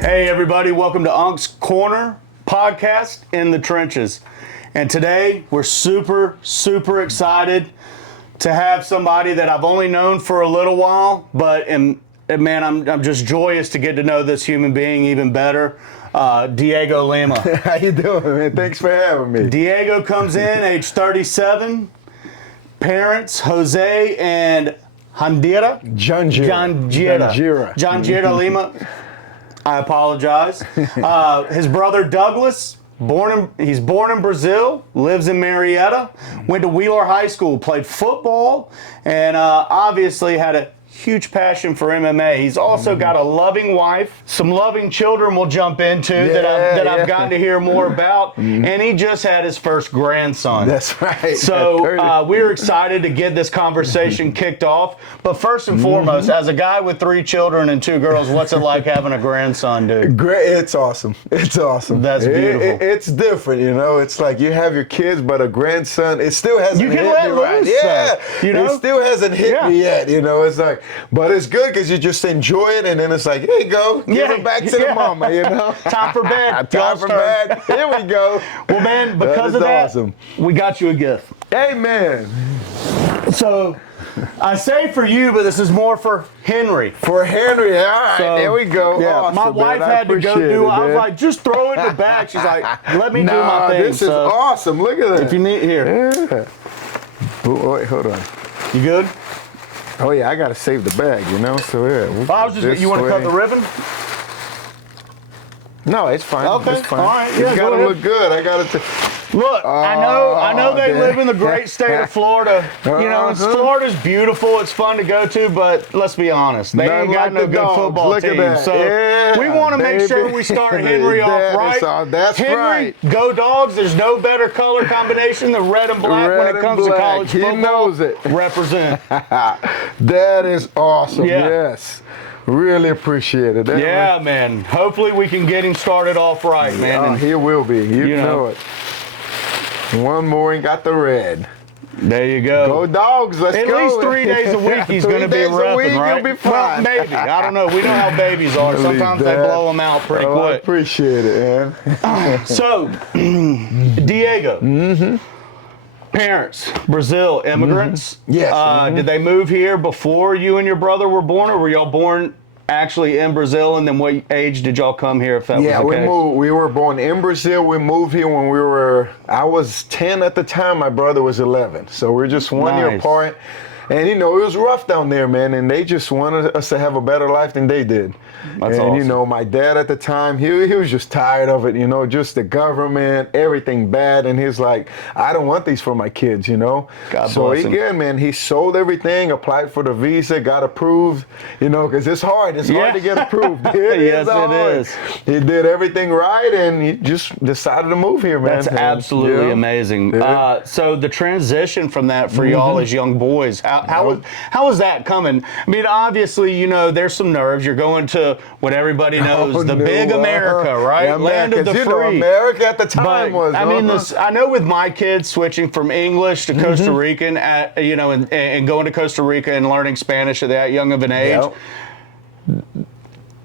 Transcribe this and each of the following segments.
Hey everybody, welcome to Unc's Corner podcast in the trenches. And today we're super excited to have somebody that I've only known for a little while, but man, I'm just joyous to get to know this human being even better. Dhiego Lima. How you doing, man? Thanks for having me. Dhiego comes in age 37. Parents Jose and Janjira Lima. I apologize. His brother Douglas, he's born in Brazil, lives in Marietta, went to Wheeler High School, played football, and obviously had a huge passion for MMA. He's also got a loving wife, some loving children we'll jump into that I've gotten to hear more about, and he just had his first grandson. That's right. So we're excited to get this conversation kicked off. But first and foremost, as a guy with 3 children and 2 girls, what's it like having a grandson, dude? Great. It's awesome. It's awesome. That's beautiful. It's different, you know. It's like you have your kids, but a grandson, it still hasn't hit me right. It still hasn't hit me yet, you know. It's like, but it's good because you just enjoy it, and then it's like, here you go, give it back to the mama, you know. Time for bed. Time for bed. Here we go. Well, man, because of that, awesome. We got you a gift. Amen. So, I say for you, but this is more for Henry. For Henry, all right, there we go. Yeah, awesome, my wife had to go do it. I was like, just throw it in the bag. She's like, let me do my thing. This is awesome. Look at that. If you need, here. Yeah. Oh, wait, hold on. You good? Oh yeah, I gotta save the bag, you know. So yeah. You want to cut the ribbon? No, it's fine. Okay, it's fine. all right. It's gotta look good. I gotta. Look, I know they live in the great state of Florida. You know, and Florida's beautiful. It's fun to go to, but let's be honest, they ain't got no good football team. So we want to make sure we start Henry off right. That's Henry, right. Go Dogs. There's no better color combination than red and black when it comes to college football. He knows it. Represent. That is awesome. Yeah. Yes. Really appreciate it. Yeah, man. Hopefully we can get him started off right, man. Oh, he will be. You know it. One more and got the red. There you go. Go Dogs, let's go. At least 3 days a week he's going to be repping, right? You'll be fine. Well, maybe. I don't know. We know how babies are. Sometimes they blow them out pretty quick. I appreciate it, man. So, Dhiego. Parents, Brazil, immigrants. Yes. Did they move here before you and your brother were born, or were y'all born actually in Brazil, and then what age did y'all come here, if that was the case? We were born in Brazil. We moved here when I was 10 at the time. My brother was 11. So we're just 1 year apart. And, you know, it was rough down there, man, and they just wanted us to have a better life than they did. That's awesome. You know, my dad at the time, he was just tired of it, you know, just the government, everything bad, and he's like, I don't want these for my kids, you know. God bless him. Again, man, he sold everything, applied for the visa, got approved, you know, because it's hard. It's hard to get approved. Yes, it is. He did everything right, and he just decided to move here, man. That's absolutely amazing. Yeah. So the transition from that for y'all as young boys, how was that coming? I mean, obviously, you know, there's some nerves. You're going to what everybody knows, the big America, right? Yeah, Land of the free. You know, America at the time was. I mean, I know with my kids switching from English to Costa Rican, you know, and going to Costa Rica and learning Spanish at that young of an age.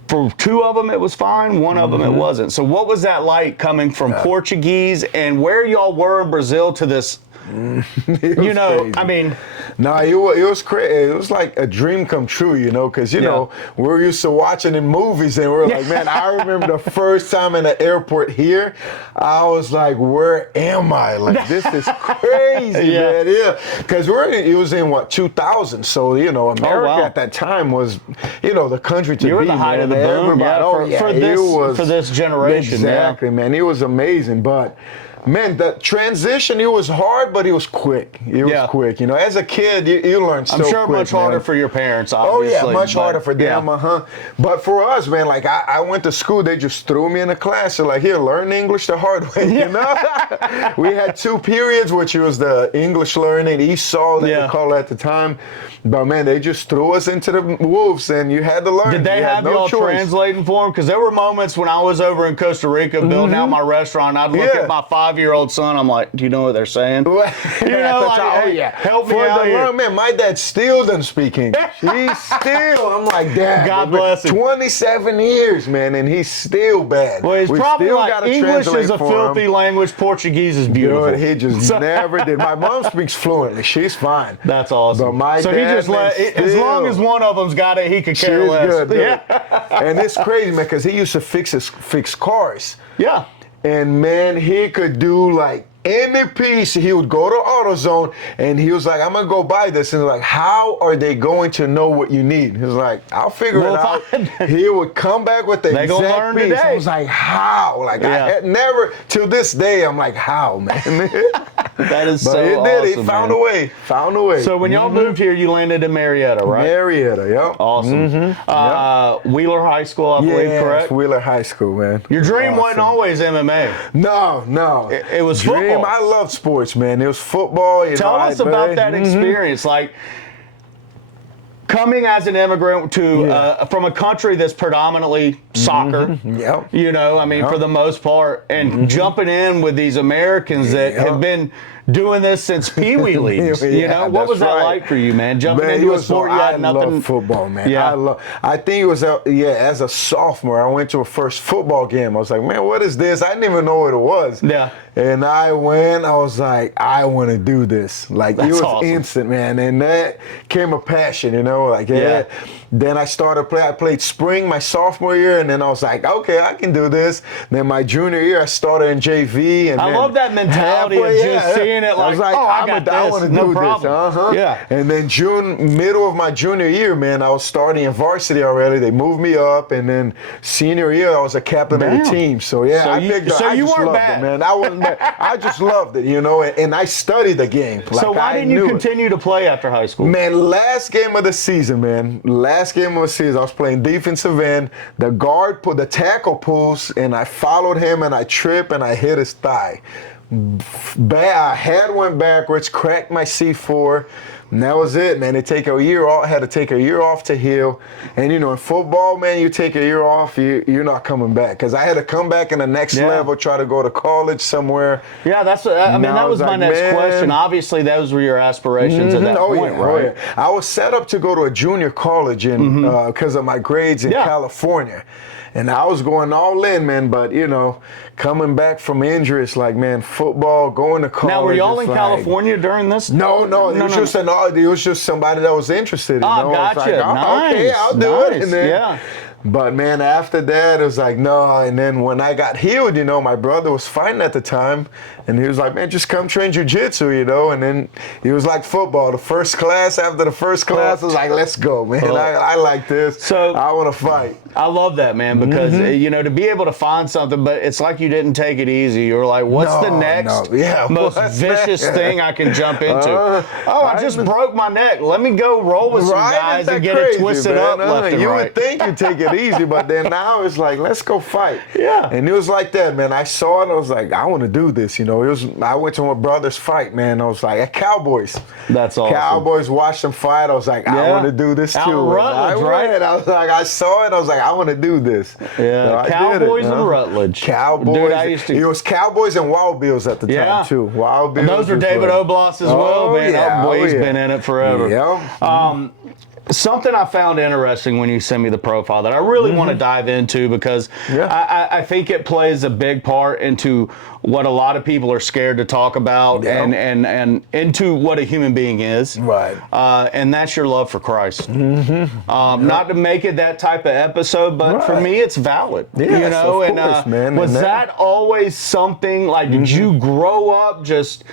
For 2 of them, it was fine. 1 of them, it wasn't. So what was that like coming from Portuguese and where y'all were in Brazil to this? You know, crazy. I mean, no, it was crazy. It was like a dream come true, you know, because, you know, we're used to watching in movies, and we're like, man, I remember the first time in the airport here, I was like, where am I? Like, this is crazy, man. Yeah, because it was in, 2000, so, you know, America at that time was, you know, the country to be. You were the height of the boom, for this generation. Exactly, man. It was amazing, but... Man, the transition, it was hard, but it was quick. It was quick. You know, as a kid, you learn so quick. I'm sure much harder for your parents, obviously. Oh, yeah, much harder for them, But for us, man, like, I went to school, they just threw me in a class. They're like, here, learn English the hard way, you know? We had 2 periods, which was the English learning, ESOL, they would call it at the time. But, man, they just threw us into the wolves, and you had to learn. Did they have y'all translating for them? Because there were moments when I was over in Costa Rica building out my restaurant, I'd look at my 5 5-year-old son, I'm like, do you know what they're saying? oh hey, yeah, help me for out the here. learn, man. My dad still doesn't speak English. He's still. I'm like, Dad. God bless him. 27 years, man, and he's still bad. Well, it's we probably still like gotta English translate is a for filthy him. language. Portuguese is beautiful. Dude, he just never did. My mom speaks fluently. She's fine. That's awesome. But my so dad, he just man, as long as one of them's got it, he could care she's less. good, dude. Yeah. And it's crazy, man, because he used to fix cars. Yeah. And man, he could do like any piece. He would go to AutoZone and he was like, I'm gonna go buy this. And like, how are they going to know what you need? He was like, I'll figure it out. He would come back with the They gonna exact learn piece. today. I was like, how? Like I had never till this day, I'm like, how, man? That is But so he did. awesome, He found man. a way. Found a way. So when y'all moved here, you landed in Marietta, right? Marietta, yep. Awesome. Wheeler High School, I believe, Yeah, correct? Wheeler High School, man. Your dream wasn't Awesome. always MMA. No. It was Dream, football. I love sports, man. It was football. Tell us about that experience. Like, coming as an immigrant to from a country that's predominantly soccer, Yep. you know, I mean, for the most part, and jumping in with these Americans that have been doing this since Pee Wee leagues. You know, what was that like for you, man? Jumping into a sport you had nothing. I love football, man. Yeah. I think it was as a sophomore, I went to a first football game. I was like, man, what is this? I didn't even know what it was. Yeah. And I went. I was like, I want to do this. Like That's it was awesome. instant, man. And that came a passion, you know. Like Then I started I played spring my sophomore year, and then I was like, okay, I can do this. Then my junior year, I started in JV, and I then love that mentality of just seeing it like, I got I this, want to no do problem. this. Yeah. And then middle of my junior year, man, I was starting in varsity already. They moved me up, and then senior year, I was a captain of the team. So So I you- picked. so I you just weren't loved bad. it, man. I wasn't bad. I just loved it, you know. And I studied the game. So Like, why I didn't you knew it. continue to play after high school? Man, last game of the season, I was playing defensive end. The guard put the tackle pulls, and I followed him, and I tripped, and I hit his thigh. Head went backwards, cracked my C4, and that was it, man. They take a year off. I had to take a year off to heal. And you know, in football, man, you take a year off, you're not coming back. Because I had to come back in the next level, try to go to college somewhere. Yeah, that's. I mean, that was my next question. Obviously, those were your aspirations at that point, right? I was set up to go to a junior college because of my grades in California. And I was going all in, man, but, you know, coming back from injury, it's like, man, football, going to college. Now, were y'all in like, California during this? No, it was just somebody that was interested. You know? Gotcha. Like, Nice. Okay, I'll do it. And then, yeah. But man, after that, it was like, no. And then when I got healed, you know, my brother was fighting at the time, and he was like, man, just come train jiu-jitsu, you know. And then he was like football. The first class, after the first class, I was like, let's go, man. I like this. So I want to fight. I love that, man, because, you know, to be able to find something, but it's like you didn't take it easy. You were like, what's the next most vicious thing I can jump into? I just broke my neck. Let me go roll with some guys and get it twisted up left and you right. would think you'd take it easy, but then now it's like, let's go fight. Yeah. And it was like that, man. I saw it. I was like, I want to do this. You know, I went to my brother's fight, man. I was like, at Cowboys. That's awesome. Cowboys, watched them fight. I was like, I want to do this Out too. in Rutledge, right? I was like, I saw it. I was like, I want to do this. Yeah. So Cowboys and Rutledge. Cowboys. Dude, it was Cowboys and Wild Bills at the time too. Wild Bills. Those are was David like- Oblas as well, man. Yeah. Oh, boy, he's been in it forever. Yeah. Something I found interesting when you sent me the profile that I really want to dive into because I think it plays a big part into what a lot of people are scared to talk about and into what a human being is. Right. And that's your love for Christ. Not to make it that type of episode, but for me, it's valid. Yes, you know, of course, man. Was that always something like? Did you grow up just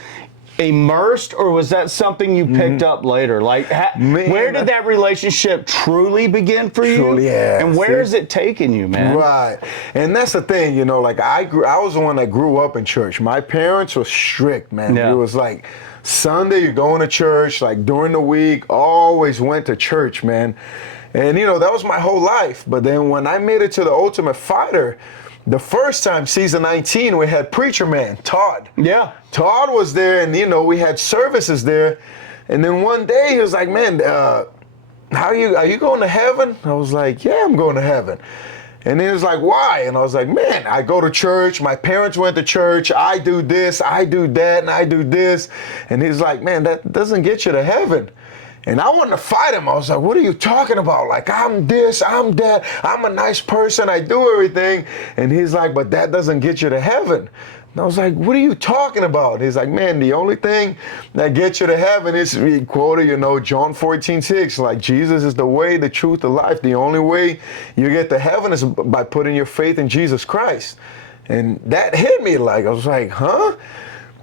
immersed, or was that something you picked up later? Like, where did that relationship truly begin for you? Truly, yeah. And where is it taking you, man? Right. And that's the thing, you know, like I was the one that grew up in church. My parents were strict, man. Yeah. It was like Sunday, you're going to church, like during the week, always went to church, man. And, you know, that was my whole life. But then when I made it to the Ultimate Fighter, the first time, season 19, we had Preacher Man, Todd. Yeah. Todd was there, and, you know, we had services there. And then one day he was like, man, are you going to heaven? I was like, yeah, I'm going to heaven. And he was like, why? And I was like, man, I go to church. My parents went to church. I do this, I do that, and I do this. And he's like, man, that doesn't get you to heaven. And I wanted to fight him. I was like, what are you talking about? Like, I'm this, I'm that. I'm a nice person. I do everything. And he's like, but that doesn't get you to heaven. And I was like, what are you talking about? He's like, man, the only thing that gets you to heaven is, he quoted, John 14:6, like, Jesus is the way, the truth, the life. The only way you get to heaven is by putting your faith in Jesus Christ. And that hit me, like, I was like, huh?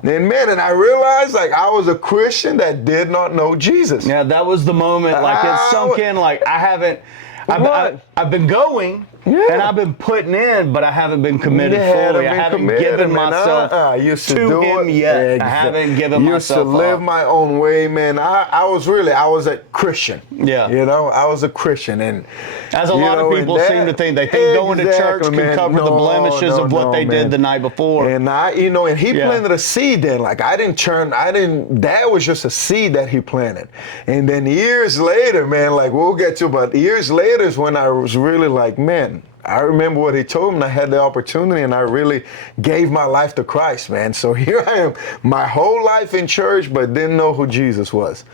And man, and I realized, like, I was a Christian that did not know Jesus. Yeah, that was the moment, like, it sunk in, like, I've been going, and I've been putting in, but I haven't been committed fully. I haven't given myself to him yet. Exactly. I haven't given myself to live my own way, man. I was a Christian. Yeah. I was a Christian. And as a lot of people seem to think, they think going to church can cover the blemishes of what they did the night before. And and he planted a seed then. Like, that was just a seed that he planted. And then years later, man, like, we'll get to, but years later is when I was really like, man, I remember what he told me, and I had the opportunity, and I really gave my life to Christ, man. So here I am, my whole life in church, but didn't know who Jesus was.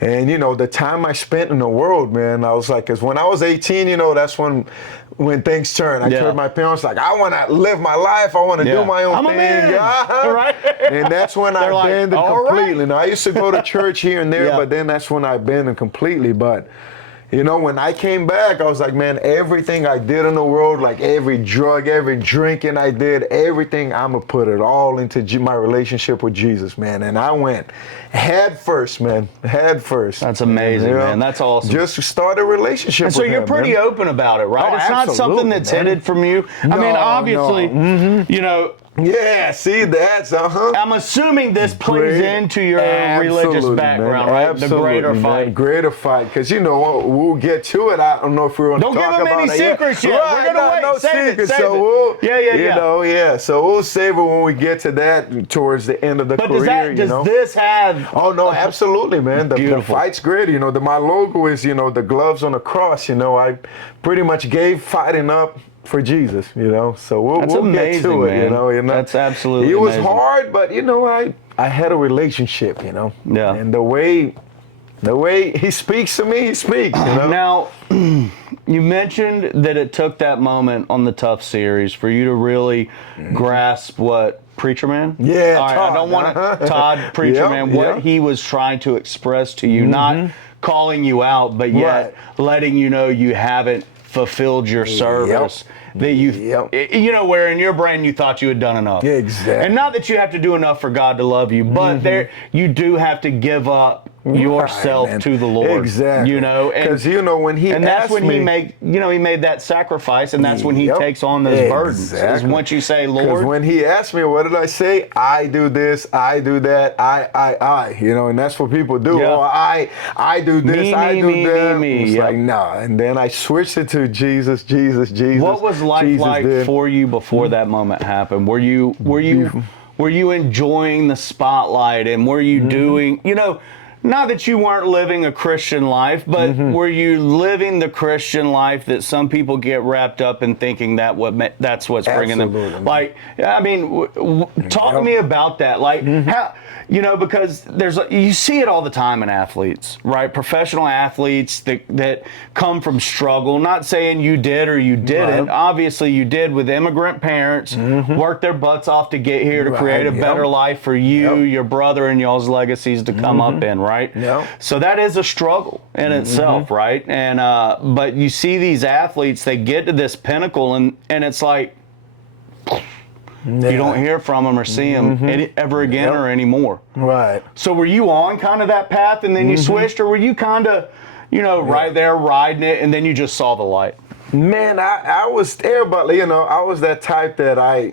And, the time I spent in the world, man, I was like, because when I was 18, that's when things turn. I told my parents, like, I want to live my life. I want to do my own thing. Right? And that's when I abandoned completely. Right. Now, I used to go to church here and there, but then that's when I abandoned completely. But when I came back, I was like, man, everything I did in the world, like every drug, every drinking I did, everything, I'm going to put it all into my relationship with Jesus, man. And I went head first, man, head first. That's amazing, man. That's awesome. Just start a relationship with him. So you're pretty open about it, right? It's not something that's hidden from you. I mean, obviously, Yeah, see, that's, I'm assuming this plays into your religious background, right? Absolutely, the greater fight. Greater fight, because, we'll get to it. I don't know if we want to talk about it. Don't give them any secrets yet. Right, We're going to wait. Save it. So so we'll save it when we get to that towards the end of the career. But does this have... Oh, no, absolutely, man. The fight's great. My logo is, the gloves on the cross. I pretty much gave fighting up for Jesus, so we'll get to it, man. That's absolutely It was amazing. hard, but I had a relationship, Yeah. And the way he speaks to me, he speaks, Now, you mentioned that it took that moment on the Tough series for you to really grasp what Preacher Man? Yeah, all right, Todd. I don't want to, Todd, Preacher Man, what he was trying to express to you, not calling you out, but yet letting you know you haven't fulfilled your service. That where in your brain you thought you had done enough. Exactly. And not that you have to do enough for God to love you, but there you do have to give up yourself to the Lord. Exactly. Because when he and that's asked when me, he made that sacrifice, and that's when he takes on those burdens. Is once you say, Lord. Because when he asked me, what did I say? I do this, I do that, I. And that's what people do. Yeah. Oh, I do this, I do that. Me. It's like, nah. And then I switched it to Jesus. What was life like for you before that moment happened? Were you enjoying the spotlight, and were you doing, not that you weren't living a Christian life, but were you living the Christian life that some people get wrapped up in thinking that's what's bringing them? Like, I mean, talk to me about that. Like, how, because you see it all the time in athletes, right? Professional athletes that come from struggle. Not saying you did or you didn't. Right. Obviously, you did with immigrant parents, worked their butts off to get here to create a better life for you, your brother, and y'all's legacies to come up in, right? Yep. So that is a struggle in itself, right? And but you see these athletes, they get to this pinnacle, and it's like you don't hear from them or see them ever again or anymore. Right. So were you on kind of that path, and then you switched, or were you kind of, right there riding it, and then you just saw the light? Man, I was there, but I was that type that I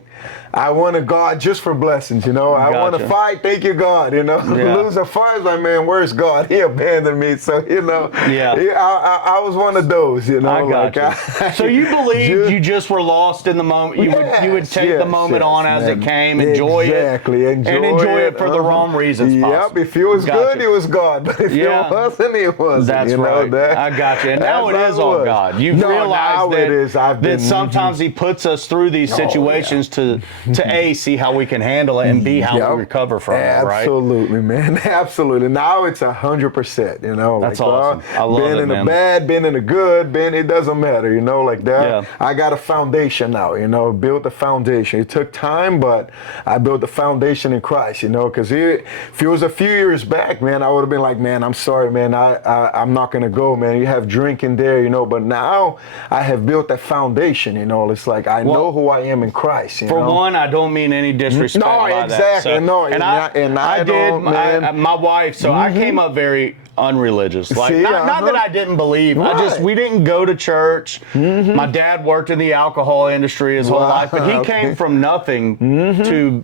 I wanted God just for blessings, you know. I want to Gotcha. fight, thank you, God, you know. Yeah. Lose a fight, like, man, where's God? He abandoned me. So, you know, Yeah. I was one of those, you know. I got like, you. So you believed you just were lost in the moment. You would take the moment on as it came, enjoy exactly. it, and enjoy it for the wrong reasons. Yep. Possibly. If it was Gotcha. good, it was God. But if Yeah. it wasn't, it wasn't. That's you know, right. that, I got you. And now it that's is how all was. God. You've No, realized now that, it is. that sometimes He puts us through these situations to A, see how we can handle it, and B, how we recover from it, right? Absolutely, man. Absolutely. Now it's 100%, you know. That's like, awesome. I love been it, in man. the bad, been in the good, it doesn't matter, you know, like that. Yeah. I got a foundation now, you know, built a foundation. It took time, but I built a foundation in Christ, you know, because if it was a few years back, man, I would have been like, man, I'm sorry, man, I'm not going to go, man. You have drinking there, you know, but now I have built that foundation, you know. It's like I know who I am in Christ, you know. For one, I don't mean any disrespect. No, by exactly. That. So, No, and I did. don't, man. My wife. So I came up very unreligious. Like See, not that I didn't believe. Right. We didn't go to church. My dad worked in the alcohol industry his whole life, but he came from nothing to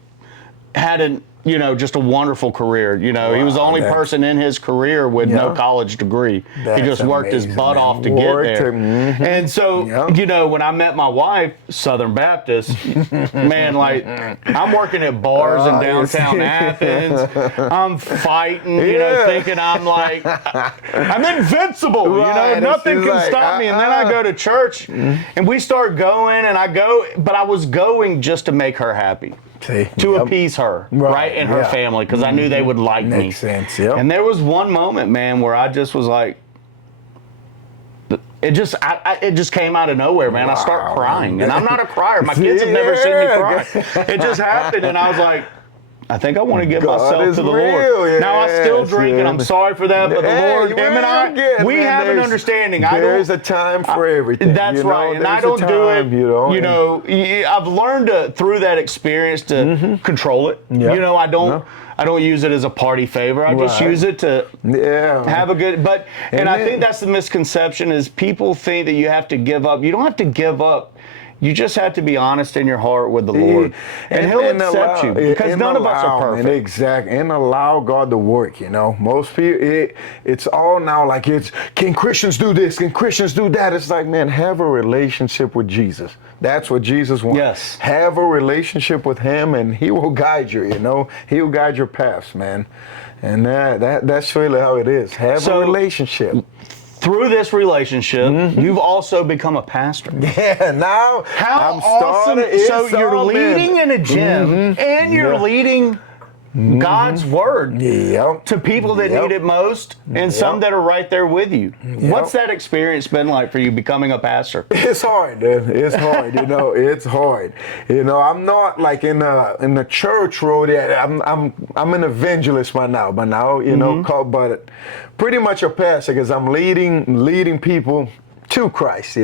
had an just a wonderful career. You know, he was the only person in his career with no college degree. He just worked his butt off to get there. And so, when I met my wife, Southern Baptist, man, like I'm working at bars in downtown Athens. I'm fighting, thinking I'm like, I'm invincible. Nothing can stop me. And then I go to church and we start going and I go, but I was going just to make her happy. To appease her, right, and her family, because I knew they would like me. Makes sense, yep. And there was one moment, man, where I just was like, it just came out of nowhere, man. I start crying, and I'm not a crier. My kids have never seen me cry. It just happened, and I was like, I think I want to give myself to the Lord. Yes, now I still drink, and I'm sorry for that, but the Lord, Him and I, we have an understanding. There's a time for everything. That's right, and I don't do it. I've learned through that experience to control it. Yep. I don't use it as a party favor. I just use it to have a good. And I think that's the misconception is people think that you have to give up. You don't have to give up. You just have to be honest in your heart with the Lord, and He'll accept you because none of us are perfect. Exactly, and allow God to work. Most people, it's all now like can Christians do this? Can Christians do that? It's like, man, have a relationship with Jesus. That's what Jesus wants. Yes. Have a relationship with Him, and He will guide you. He will guide your paths, man. And that's really how it is. Have a relationship. Through this relationship, you've also become a pastor. Yeah, now how I'm awesome! So you're leading in a gym, and you're leading God's word to people that need it most, and some that are right there with you. What's that experience been like for you becoming a pastor? It's hard, dude. It's hard. It's hard. I'm not like in the church road yet. I'm an evangelist by now. But pretty much a pastor because I'm leading people to Christ,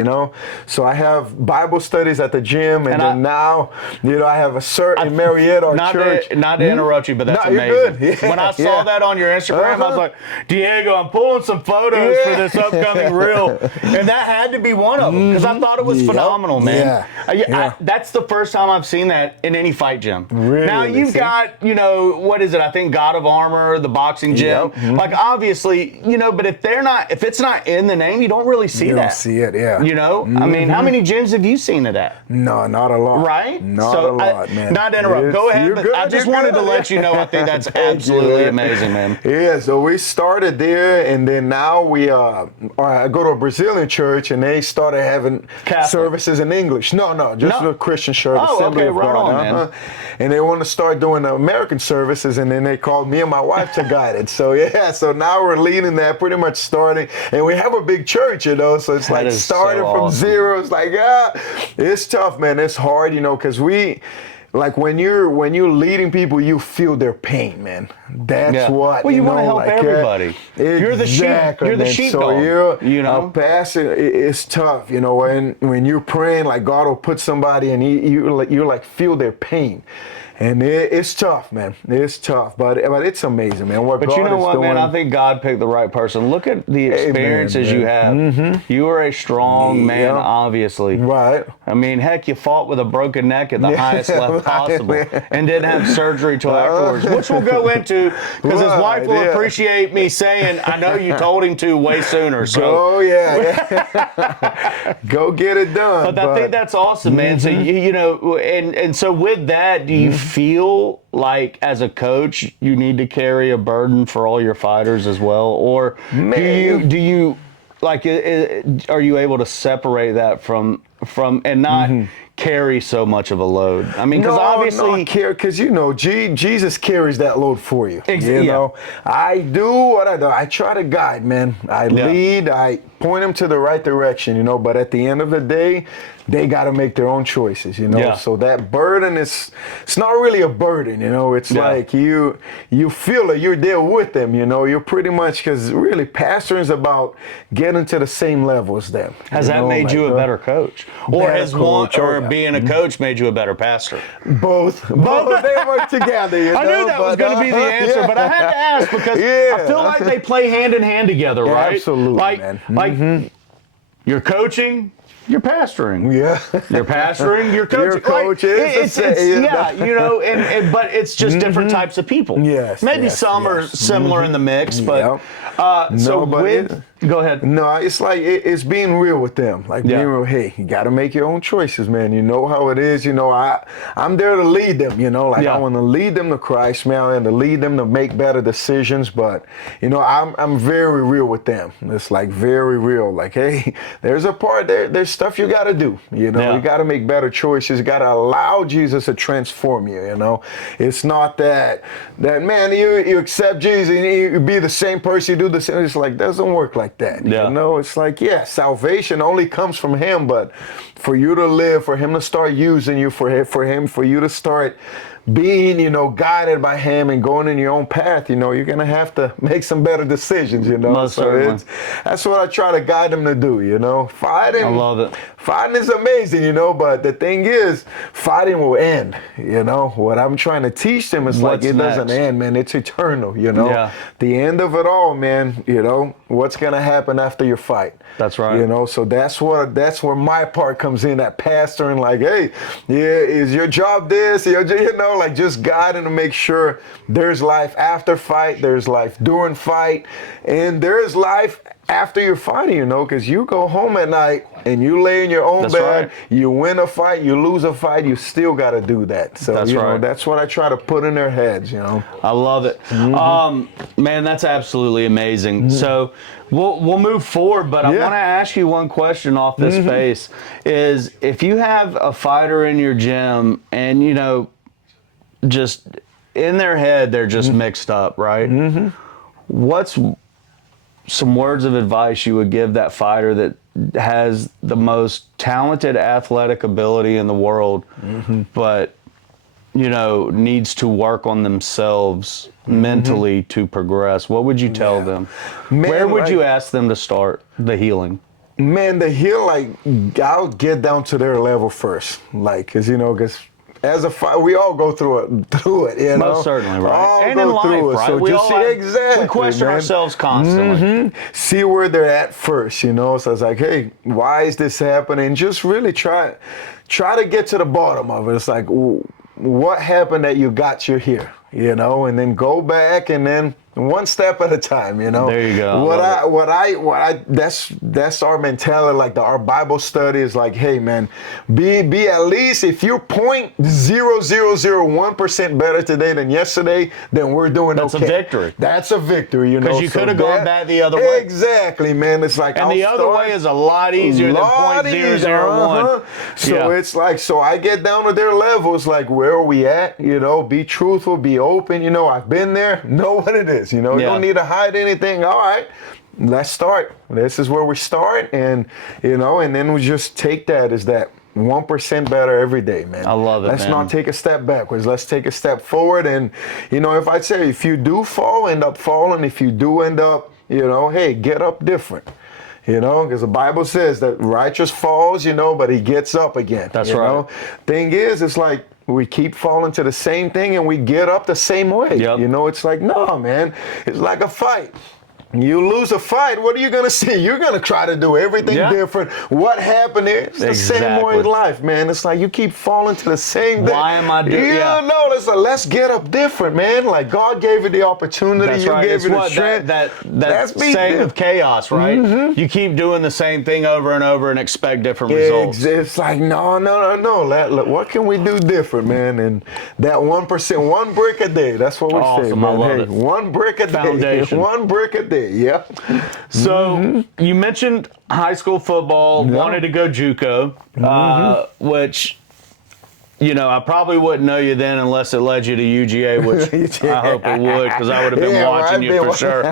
So I have Bible studies at the gym, and then now, I have a certain Marietta or church. Not to interrupt you, but that's amazing. You're good. Yeah, when I saw that on your Instagram, I was like, Dhiego, I'm pulling some photos for this upcoming reel, and that had to be one of them because I thought it was phenomenal, man. That's the first time I've seen that in any fight gym. Really? Now you've got, what is it? I think God of Armor, the boxing gym. Like obviously, but if it's not in the name, you don't really see that. See it, yeah. I mean, how many gyms have you seen it at? No, not a lot. Right? Not a lot, man. Not to interrupt. Go ahead, but I just wanted to let you know I think that's absolutely amazing, man. Yeah, so we started there, and then now I go to a Brazilian church, and they started having services in English. No, just a Christian church, Assembly of God. Man. And they want to start doing the American services, and then they called me and my wife to guide it. So now we're leading that, pretty much starting, and we have a big church, so it's like starting from zero. It's like, it's tough, man. It's hard, because when you're leading people, you feel their pain, man. That's what. Well, you want to help everybody. You're the sheep. You're the sheepdog. So a pastor. It's tough, when you're praying, like God will put somebody, and you like feel their pain. And it's tough, man. It's tough, but it's amazing, man. What But God you know is what, doing. man? I think God picked the right person. Look at the experiences man. you have. You are a strong man, Yeah. obviously. Right. I mean, heck, you fought with a broken neck at the highest level possible and didn't have surgery till afterwards, which we'll go into because his wife will appreciate me saying, I know you told him to way sooner. So, Oh, yeah. Go get it done. but I think that's awesome, man. So, you know, and so with that, do you feel like as a coach, you need to carry a burden for all your fighters as well? Or do you like, are you able to separate that from and not carry so much of a load? I mean, because obviously, because you know, Jesus carries that load for you. Exactly. You know, I do what I do. I try to guide, man. I lead. I point them to the right direction. You know, but at the end of the day, they got to make their own choices. You know, Yeah. so that burden it's not really a burden. You know, it's like you feel it. You're there with them. You know, you're pretty much because really pastoring is about getting to the same level as them. has that made you a better coach, or better has one coach, or being a coach made you a better pastor? Both they work together. You know? I knew that was going to be the answer, but I had to ask because I feel like they play hand in hand together, right? Absolutely, like, man. Like you're coaching, you're pastoring. Yeah. You're pastoring, you're coaching. Your coach is yeah, you know, but it's just different types of people. Yes, Maybe yes, some are similar in the mix, but so but with go ahead. No, it's like it's being real with them. Like being real. Hey, you got to make your own choices, man. You know how it is. You know, I'm there to lead them. You know, like I want to lead them to Christ, man, and to lead them to make better decisions. But you know, I'm very real with them. It's like very real. Like, hey, there's a part there. There's stuff you got to do. You know, you got to make better choices. You got to allow Jesus to transform you. You know, it's not that man. You accept Jesus and you be the same person. You do the same. It's like doesn't work like that. You know, it's like, salvation only comes from him, but for you to live, for him to start using you, for you to start being, you know, guided by him and going in your own path, you know, you're going to have to make some better decisions, you know. Most certainly. That's what I try to guide them to do, you know. Fighting. I love it. Fighting is amazing, you know, but the thing is, fighting will end, you know. What I'm trying to teach them is like it doesn't end, man. It's eternal, you know. Yeah. The end of it all, man, you know, what's going to happen after your fight. That's right. You know, so that's where my part comes in, that pastoring, like, hey, is your job this? You know, like just guiding to make sure there's life after fight, there's life during fight, and there's life after you're fighting, you know, because you go home at night and you lay in your own bed, you win a fight, you lose a fight, you still got to do that. So, you know, that's what I try to put in their heads, you know. I love it. Man, that's absolutely amazing. So we'll move forward, but I want to ask you one question off this space is if you have a fighter in your gym and, you know, just in their head, they're just mixed up, right? What's some words of advice you would give that fighter that has the most talented athletic ability in the world, but, you know, needs to work on themselves mentally to progress? What would you tell them? Man, where would you ask them to start the healing? Man, the heal, like, I'll get down to their level first. Like, because, you know, as a fighter, we all go through it, you know. Most certainly, right? All and go in life, through it. right? So We just all see exactly. We question ourselves constantly. See where they're at first, you know. So it's like, hey, why is this happening? Just really try to get to the bottom of it. It's like, what happened that you got you here, you know, and then go back and then one step at a time, you know. There you go. That's our mentality. Like our Bible study is like, hey man, be at least if you're 0.0001% better today than yesterday, then we're doing That's okay. a victory. That's a victory, you know. Because you could have gone back the other way. Exactly, man. It's like and the other way is a lot easier than 0.001. So it's like, so I get down to their level. It's like, where are we at? You know, be truthful, be open. You know, I've been there. Know what it is. You know, you don't need to hide anything. All right, let's start. This is where we start, and you know, and then we just take that as that 1% better every day, man. I love it. Let's not take a step backwards. Let's take a step forward. And you know, if I say if you do fall, end up falling. If you do end up, you know, hey, get up different. You know, because the Bible says that righteous falls, you know, but he gets up again. That's you right. know? Thing is, it's like we keep falling to the same thing and we get up the same way. Yep. You know, it's like, no, man, it's like a fight. You lose a fight, what are you going to see? You're going to try to do everything different. What happened here? It's the same way in life, man. It's like you keep falling to the same thing. Why am I doing You know, it's like, let's get up different, man. Like God gave you the opportunity. That's you right. gave It's you the what strength. that saying of chaos, right? You keep doing the same thing over and over and expect different results. It's like, no. What can we do different, man? And that 1%, one brick a day. That's what we say, Awesome. man. I love Hey, it. one brick a day. Foundation. One brick a day. Yeah. So you mentioned high school football, wanted to go JUCO, which, you know, I probably wouldn't know you then unless it led you to UGA, which I hope it would, because I would have been watching you for sure.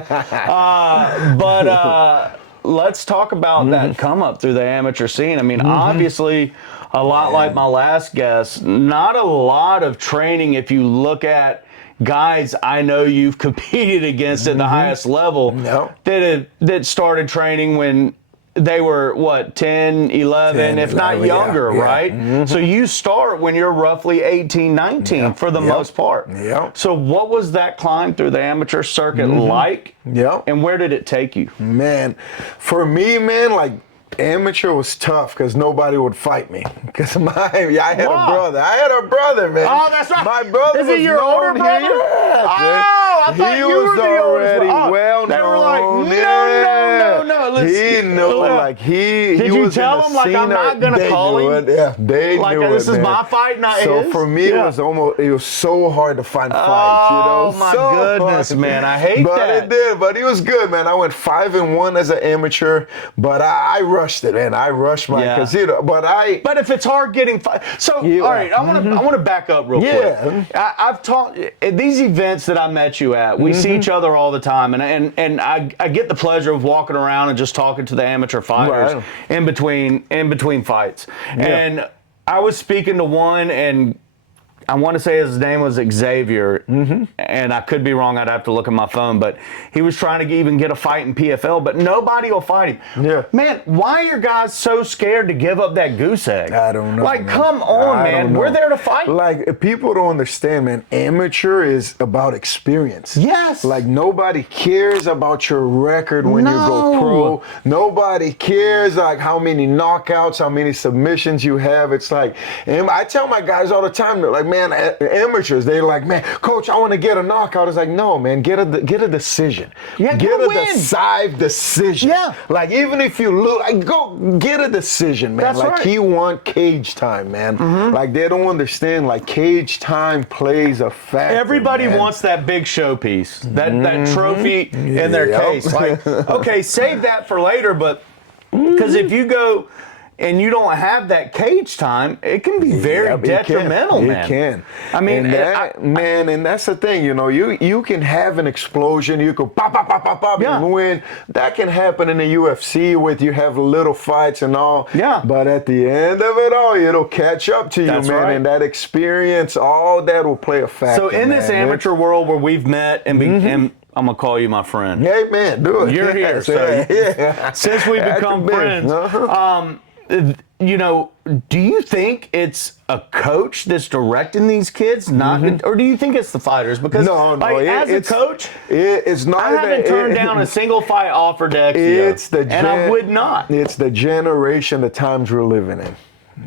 But let's talk about that come up through the amateur scene. I mean, obviously, a lot like my last guest, not a lot of training if you look at guys I know you've competed against at the highest level that started training when they were, what, 10, 11, if not younger, right? So you start when you're roughly 18, 19 for the most part. So what was that climb through the amateur circuit like? And where did it take you? Man, for me, man, like, amateur was tough because nobody would fight me. Because I had a brother. I had a brother, man. Oh, that's right. My brother Is was he your older known brother? here. Oh, I thought he you was were the already oldest. well they known. were like, no. He knew, like he. Did he you was tell in him the like I'm scene, not gonna they call knew him? it. Yeah, they Like knew this it, is man. my fight, not his. So for me, it was so hard to find fights. You know, Oh my so goodness, hard. man! I hate but that. It did, but he was good, man. I went 5-1 as an amateur, but I rushed it, man. I rushed my because But if it's hard getting so all right, I want to back up real quick. I've taught at these events that I met you at. We see each other all the time, and I get the pleasure of walking around and just talking to the amateur fighters in between fights. And I was speaking to one, and I want to say his name was Xavier, and I could be wrong. I'd have to look at my phone, but he was trying to even get a fight in PFL, but nobody will fight him. Yeah. Man, why are guys so scared to give up that goose egg? I don't know. Like, man. come on, man. We're there to fight. Like, people don't understand, man. Amateur is about experience. Yes. Like, nobody cares about your record when you go pro. Nobody cares, like, how many knockouts, how many submissions you have. It's like, and I tell my guys all the time, they're like, man, amateurs, they're like, man, coach, I want to get a knockout. It's like, no, man, get a decision. Yeah, get a win. decisive decision. Yeah. Like, even if you lose, like, go get a decision, man. That's like, right. he want cage time, man. Like, they don't understand, like, cage time plays a factor. Everybody man. wants that big showpiece, that trophy in their case. Like, okay, save that for later, but because if you go and you don't have that cage time, it can be very detrimental, man. It can. I mean, and that's the thing, you know, you can have an explosion, you can pop, and win. That can happen in the UFC with you have little fights and all. Yeah. But at the end of it all, it'll catch up to you, That's man. right. And that experience, all that will play a factor. So in this amateur world where we've met and I'm gonna call you my friend. Hey, man, do it. You're here, so since we've become friends, you know, do you think it's a coach that's directing these kids, or do you think it's the fighters? Because as a coach, it's not. I haven't turned down a single fight offer to Exia, and I would not. It's the generation, the times we're living in.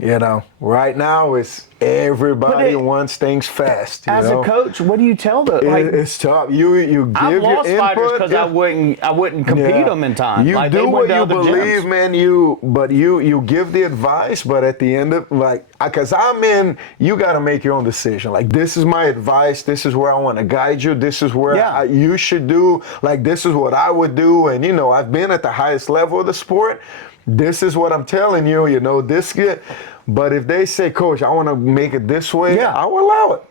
You know, right now it's everybody wants things fast. As a coach, what do you tell them? It's tough. You give I've lost your fighters input. because I wouldn't compete them in time. You like, do they what went to you other believe, gyms. man. You give the advice, but at the end of because you got to make your own decision. Like, this is my advice. This is where I want to guide you. This is where you should do. Like, this is what I would do. And I've been at the highest level of the sport. This is what I'm telling you. You know this. But if they say, Coach, I want to make it this way, I will allow it.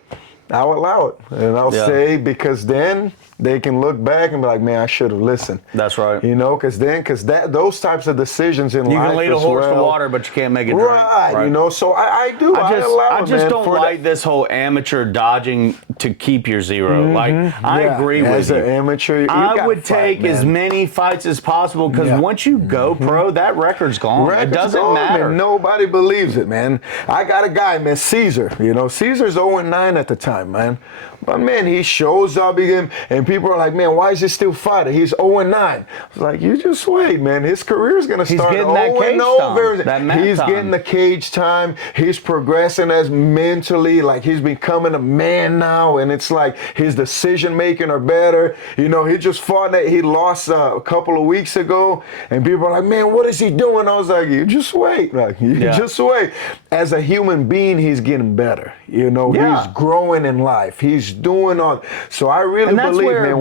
I'll allow it. And I'll say, because then they can look back and be like, man, I should have listened. That's right. You know, because those types of decisions in life. You can lead a horse to well, water, but you can't make it drink. Right. You know, so I do. I just don't like this whole amateur dodging to keep your zero. Like, I agree with as you. an amateur, you I gotta would fight, take as man. many fights as possible because once you go pro, that record's gone. It doesn't matter. Man. Nobody believes it, man. I got a guy, man, Caesar. You know, Caesar's 0-9 at the time, man. But man, he shows up again, and people are like, man, why is he still fighting? He's 0-9. I was like, you just wait, man. His career's gonna start. He's getting that cage time. He's getting the cage time. He's progressing as mentally, like he's becoming a man now, and it's like his decision making are better. You know, he just fought that he lost a couple of weeks ago, and people are like, man, what is he doing? I was like, you just wait, like you just wait. As a human being, he's getting better. You know, he's growing in life. He's doing all. So I really believe, man,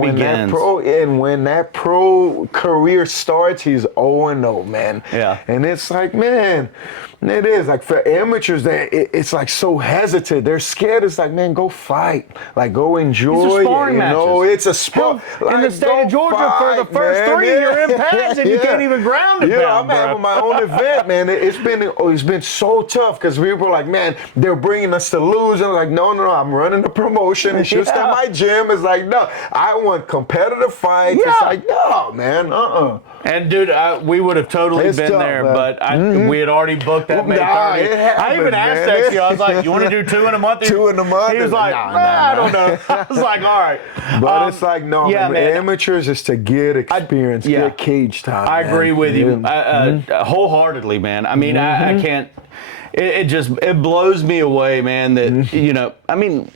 when that pro career starts, he's 0-0, man. Yeah. And it's like, man, it is like for amateurs, it's like so hesitant. They're scared. It's like, man, go fight, like go enjoy. These are sparring it, you know, matches. it's a sport. In the state of Georgia, for the first three, you're in pads and you can't even ground it. Yeah, I'm having my own event, man. It's been so tough because people are like, man, they're bringing us to lose. And I'm like, no, I'm running the promotion. It's just at my gym. It's like, no, I want competitive fights. It's like, no, man, And dude, we would have totally been tough, there, man. But we had already booked that May 30th. I even asked that I was like, you want to do 2 in a month? 2 in a month? He was like, I don't know. I was like, all right. But it's like, no, man, amateurs is to get experience, get cage time. I agree with you wholeheartedly, man. I mean, I can't. It blows me away, man, that, you know, I mean,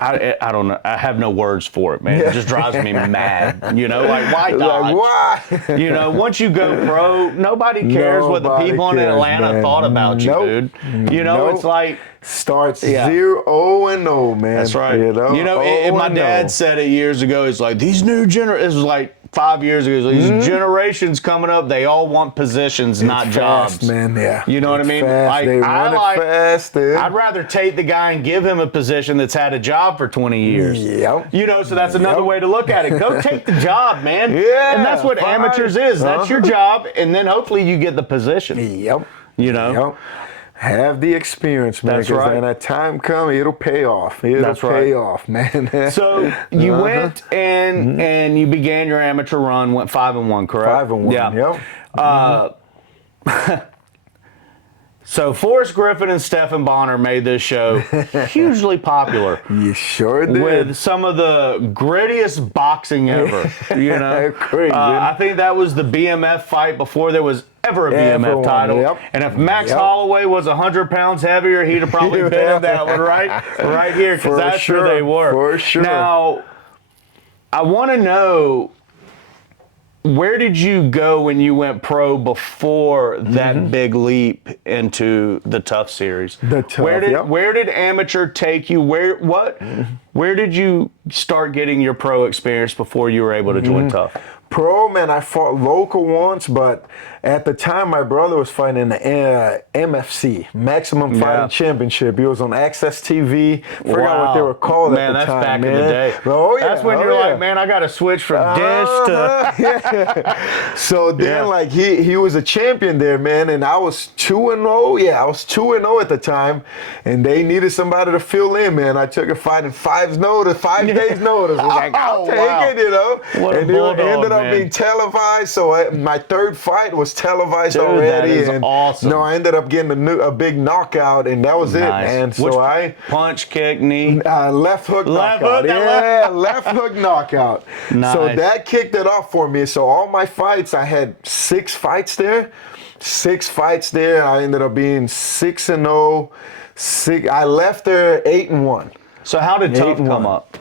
I don't know. I have no words for it, man. It just drives me mad. You know, like, why dodge? Like, why? You know, once you go pro, nobody cares what the people in Atlanta thought about you, dude. You know, it's like. Starts 0-0, man. That's right. You know, and my dad said it years ago. He's like, these new generations, it was like 5 years ago, these generations coming up, they all want positions, not jobs. Man, yeah. You know what I mean? Like, they run it fast, dude. I'd rather take the guy and give him a position that's had a job for 20 years. Yep. You know, so that's another way to look at it. Go take the job, man. Yeah. And that's what amateurs is. That's your job, and then hopefully you get the position. Yep. You know? Yep. Have the experience, man. That's right. When that time comes, it'll pay off. It'll pay off, man. So you went and you began your amateur run, went 5-1, correct? 5-1, yep. So Forrest Griffin and Stephen Bonner made this show hugely popular. You sure did. With some of the grittiest boxing ever. You know, crazy. I think that was the BMF fight before there was ever a BMF title. Yep. And if Max Holloway was 100 pounds heavier, he'd have probably been in that one, right here, because that's where they were. For sure. Now, I want to know, where did you go when you went pro before that big leap into the Tough series? The Tough, where did amateur take you? Where did you start getting your pro experience before you were able to join Tough? Pro, man, I fought local once, but at the time my brother was fighting in the MFC, Maximum Fighting Championship. He was on Access TV. Forgot what they were called at the time. That's back in the day. Oh, yeah. That's when you're like, man, I got to switch from dish to... So then, like, he was a champion there, man, and I was 2-0. Yeah, I was 2-0 at the time, and they needed somebody to fill in, man. I took a fight in 5 days notice. I was like, I'll take it, you know. What and it ended up being televised. So my third fight was televised already. That is awesome. No, I ended up getting a big knockout, and that was it, man. So I punch, kick, knee, left hook knockout. Left hook knockout. Nice. So that kicked it off for me. So all my fights, I had 6 fights there. 6 fights there. I ended up being 6-0. I left there 8-1. So how did Tough come up?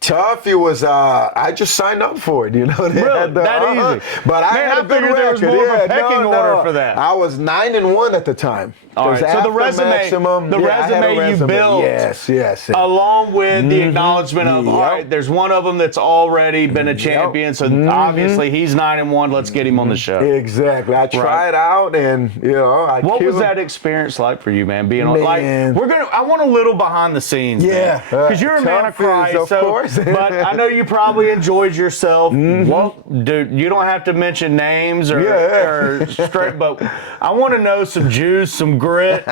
Tough, it was, I just signed up for it, you know. Really? That easy? But I had a good record. There was more of a pecking order for that. I was 9-1 at the time. All right, so the resume you built, yes, along with the acknowledgement of, all right, there's one of them that's already been a champion, so obviously he's 9-1. Let's get him on the show. Exactly. I tried out, and you know, what was that experience like for you, man? Being on, like, I want a little behind the scenes, because you're a man of Christ. Of course. saying? But I know you probably enjoyed yourself. Well, dude, you don't have to mention names or straight, but I want to know some juice, some grit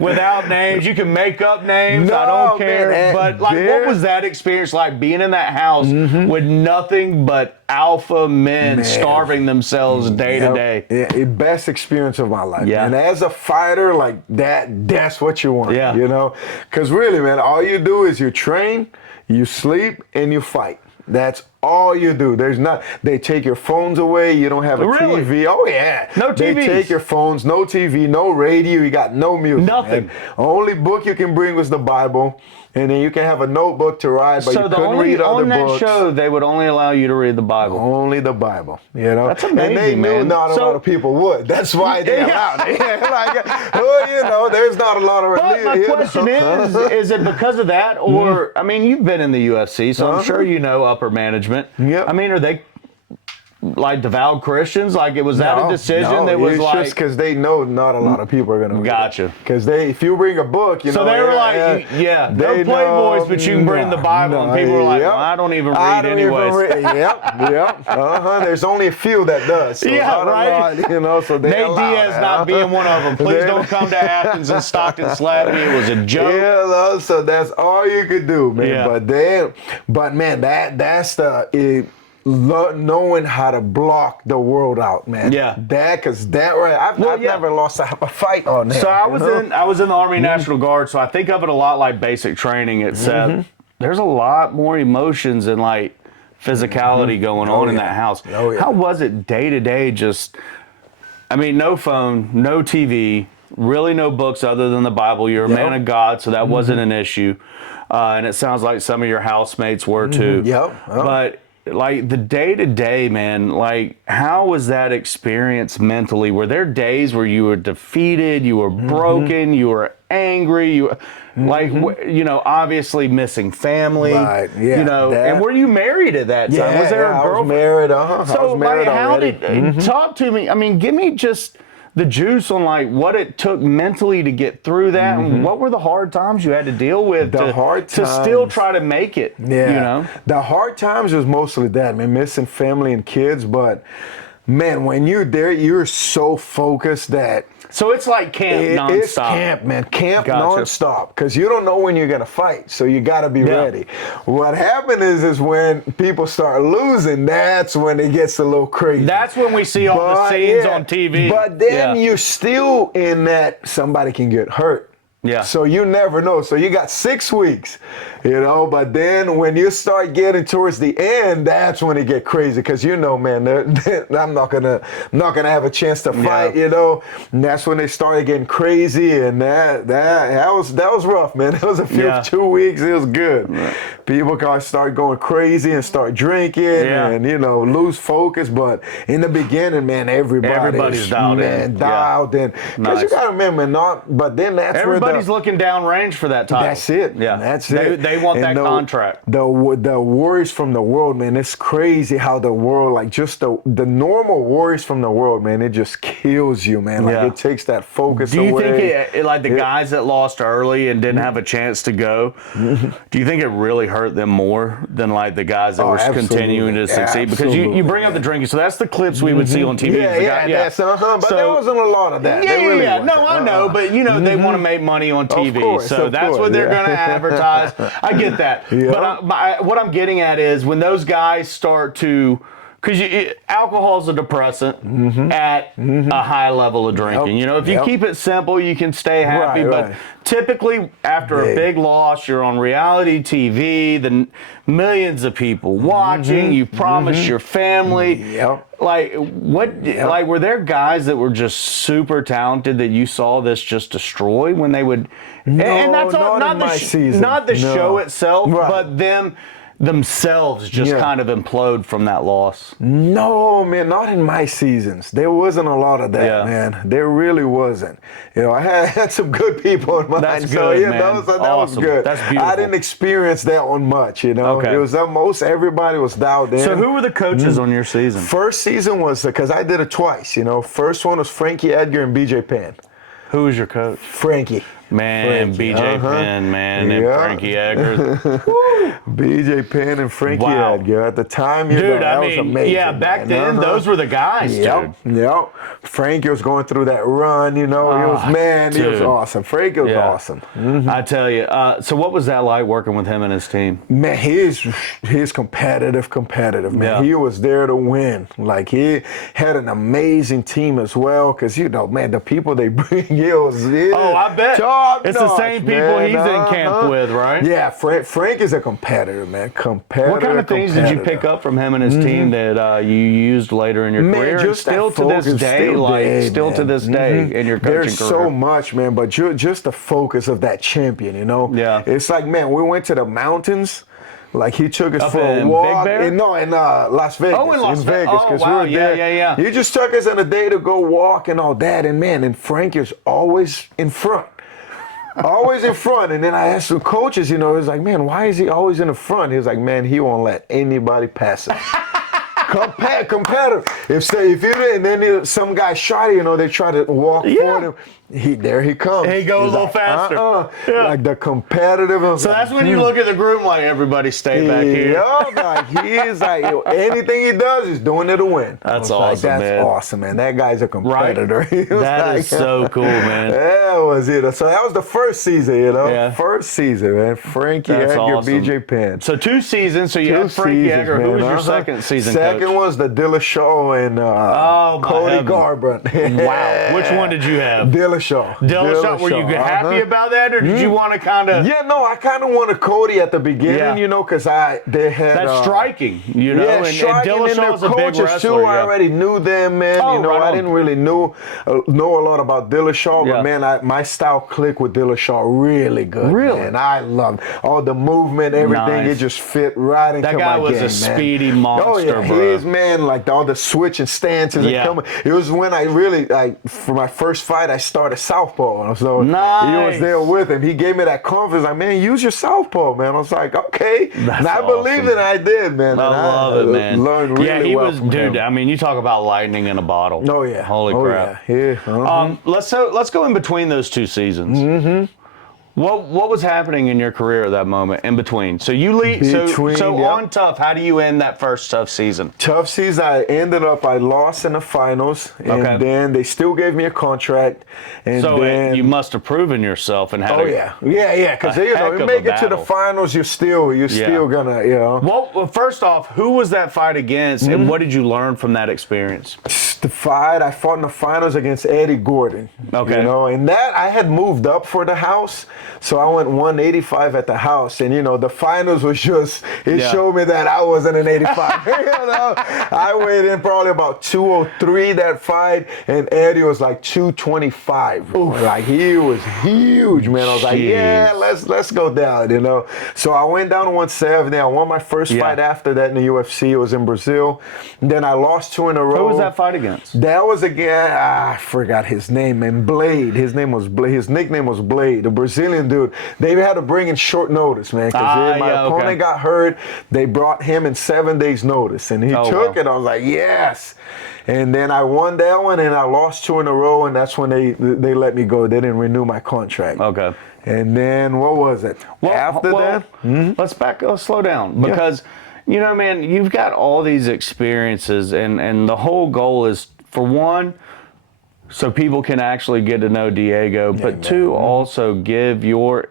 without names. You can make up names. I don't care. Man, but what was that experience like being in that house with nothing but alpha men starving themselves day to day? Yeah, best experience of my life. Yeah. And as a fighter, like that's what you want. Yeah. You know? Because really, man, all you do is you train, you sleep, and you fight. That's all you do. They take your phones away. You don't have a Really? TV. Oh, yeah. No They TVs. take your phones, no TV, no radio. You got no music. Nothing. Man. Only book you can bring was the Bible. And then you can have a notebook to write, but So you the couldn't only read other on that books. show, they would only allow you to read the Bible. Only the Bible, you know. That's amazing, and they knew man. not a So- lot of people would. That's why they allowed it. Yeah, like, well, you know, there's not a lot of. But my question is it because of that, or I mean, you've been in the UFC, so I'm sure you know upper management. Yep. I mean, are they like devout Christians? Like, was that a decision that was it's like? just because they know not a lot of people are going to. Gotcha. Because if you bring a book, you know. So they were like, no they Playboys, but you can bring the Bible, and people were like, yep. well, I don't even read I don't even anyways. yep. There's only a few that does. So Yeah, not a right. lot, you know. So they Nate allow Diaz that, not being one of them. Please don't come to Athens and Stockton slap me. It was a joke. Yeah, no, so that's all you could do, man. Yeah. But man, that's knowing how to block the world out, man. Yeah. Because I've never lost a fight on that. So I was in the Army National Guard, so I think of it a lot like basic training, except there's a lot more emotions and like physicality going on in that house. Oh, yeah. How was it day to day? Just, I mean, no phone, no TV, really no books other than the Bible. You're a man of God, so that wasn't an issue. And it sounds like some of your housemates were too. But like the day to day, man, like how was that experience mentally? Were there days where you were defeated, you were broken, you were angry, you know, obviously missing family, Right, yeah, you know, that. and were you married at that time? Yeah, Was there a I girlfriend? was married. So I was married like, how already. did talk to me? I mean, give me just the juice on like what it took mentally to get through that, and what were the hard times you had to deal with to still try to make it. Yeah. You know, the hard times was mostly that, man, missing family and kids. But man, when you're there, you're so focused that. so it's like camp nonstop. It's camp, man. Camp Gotcha. nonstop. Because you don't know when you're going to fight. So you got to be ready. What happened is when people start losing, that's when it gets a little crazy. That's when we see all the scenes on TV. But then you're still in that somebody can get hurt. Yeah. So you never know. So you got 6 weeks, you know, but then when you start getting towards the end, that's when it get crazy. Cause you know, man, I'm not gonna have a chance to fight, you know. And that's when they started getting crazy, and that was rough, man. It was a few 2 weeks. It was good. Right. People can start going crazy and start drinking and, you know, lose focus. But in the beginning, man, everybody's dialed in. Dialed in. Because you gotta remember, but then that's everybody's looking downrange for that title. That's it. Yeah, that's it. They want that contract. The worries from the world, man. It's crazy how the world, like just the normal worries from the world, man. It just kills you, man. Like it takes that focus away. Do you think it like the guys that lost early and didn't have a chance to go? Do you think it really hurt them more than like the guys that were continuing to succeed? Because you bring up the drinking, so that's the clips we would see on TV. That's but so, there wasn't a lot of that. No, I know, but you know they want to make money on TV, so that's what they're going to advertise. I get that, but what I'm getting at is when those guys start to, because alcohol is a depressant at a high level of drinking. You know, if you keep it simple, you can stay happy. But typically, after a big loss, you're on reality TV, the millions of people watching. You promise your family. Like like were there guys that were just super talented that you saw this just destroy when they would? No, and that's all, not in my season. Not the show itself, but them themselves just kind of implode from that loss. No, man, not in my seasons. There wasn't a lot of that, man. There really wasn't. You know, I had some good people in mine. That's so, good, you man. know, so that was good. That's beautiful. I didn't experience that one much, you know. It was most everybody was dialed in. So who were the coaches on your season? First season was, because I did it twice, you know. First one was Frankie Edgar and BJ Penn. Who was your coach? Frankie. Man, Frankie, BJ Penn, man, and Yeah. Frankie Eggers. BJ Penn and Frankie Wow. Edgar. At the time, you know, Dude, that I was mean, amazing. yeah, back man. then, those were the guys, dude. Yep. Frankie was going through that run, you know. He was he was dude. awesome. Frankie was Yeah. awesome. I tell you. So what was that like working with him and his team? Man, he's competitive, man. Yeah. He was there to win. Like, he had an amazing team as well, because, you know, man, the people they bring, Oh, I bet. top It's the notch, same people man. he's in camp with, right? Yeah, Frank is a competitor, man. Competitor. What kind of things did you pick up from him and his team that you used later in your Man, career? just And still that to this focus, day, still to man. this day in your coaching There's career. so much, man, but just the focus of that champion, you know? Yeah. It's like, man, we went to the mountains. Like, he took us Up for a in walk. Big Bear? In Las Vegas. Oh, in Las Vegas. Vegas, Oh, because wow. we were there. Yeah. He just took us on a day to go walk and all that. And, man, and Frank is always in front. Always in front. And then I asked the coaches, you know, he was like, man, why is he always in the front? He was like, man, he won't let anybody pass him. Competitive. If you and then some guy shot it, you know, they try to walk for him. There he comes. He goes a little like, faster. Yeah. Like the competitive. So that's when you look at the group like, everybody stay back here. Yeah, like he is like, anything he does is doing it to win. That's I was like, awesome, that's man. awesome, man. That guy's a competitor. He was That like, is so cool, man. That was it. So that was the first season, you know. Yeah. First season, man. Frankie That's Edgar, awesome. BJ Penn. So 2 seasons. So you had Frankie seasons, Edgar. Who man. was your second season Second coach? was the Dillashaw and Oh, my Cody heavens. Garbrandt. Wow. Which one did you have? Dillashaw. Dillashaw. Were you happy about that, or did you want to kind of? Yeah, no, I kind of wanted Cody at the beginning, Yeah. you know, because they had That's striking, you know. Yeah, and striking, and Dillashaw their was a big coaches wrestler. too. Yeah. I already knew them, man. Oh, you know, right I on. didn't really know a lot about Dillashaw, Yeah. but man, my style clicked with Dillashaw really good. Really? Man. I loved all the movement, everything. Nice. It just fit right into That guy my was game, a man. speedy monster, Oh yeah, bro. he is, man. Like all the switching stances. and Yeah. coming. It was when I really for my first fight, I started southpaw. So Nice. he was there with him. He gave me that confidence. Like, man, use your southpaw, man. I was like, okay. That's and I believed awesome. it. I did, man. I And love it, man. Learned really yeah, he well was, from dude. him. I mean, you talk about lightning in a bottle. Oh yeah. Holy oh, crap. Yeah. Yeah. Let's go in between those 2 seasons. Mm-hmm. What was happening in your career at that moment in between? So you leave. Between, So yep. on Tough, how do you end that first Tough season? Tough season. I lost in the finals, and Okay. then they still gave me a contract. And So then, you must have proven yourself and had. oh yeah, because you know, heck you of make a it to the battle. finals, you're still gonna, you know. Well, first off, who was that fight against, Mm-hmm. and what did you learn from that experience? The fight I fought in the finals against Eddie Gordon. Okay. You know, and that I had moved up for the house, so I went 185 at the house, and you know the finals was just Yeah. showed me that I wasn't an 85. You know, I weighed in probably about 203 that fight, and Eddie was like 225. Like he was huge, man. I was like, Jeez. yeah, let's go down. You know, so I went down to 170. I won my first Yeah. fight after that in the UFC. It was in Brazil. And then I lost 2 in a row. Who was that fight against? That was again, I forgot his name, man. Blade. His name was Blade. His nickname was Blade, the Brazilian dude. They had to bring in short notice, man, because my opponent got hurt. They brought him in 7 days notice, and he took it. I was like, yes. And then I won that one, and I lost 2 in a row, and that's when they let me go. They didn't renew my contract. Okay. And then what was it? After that? Let's slow down, because you know, man, you've got all these experiences, and the whole goal is, for one, so people can actually get to know Dhiego, but 2, also give your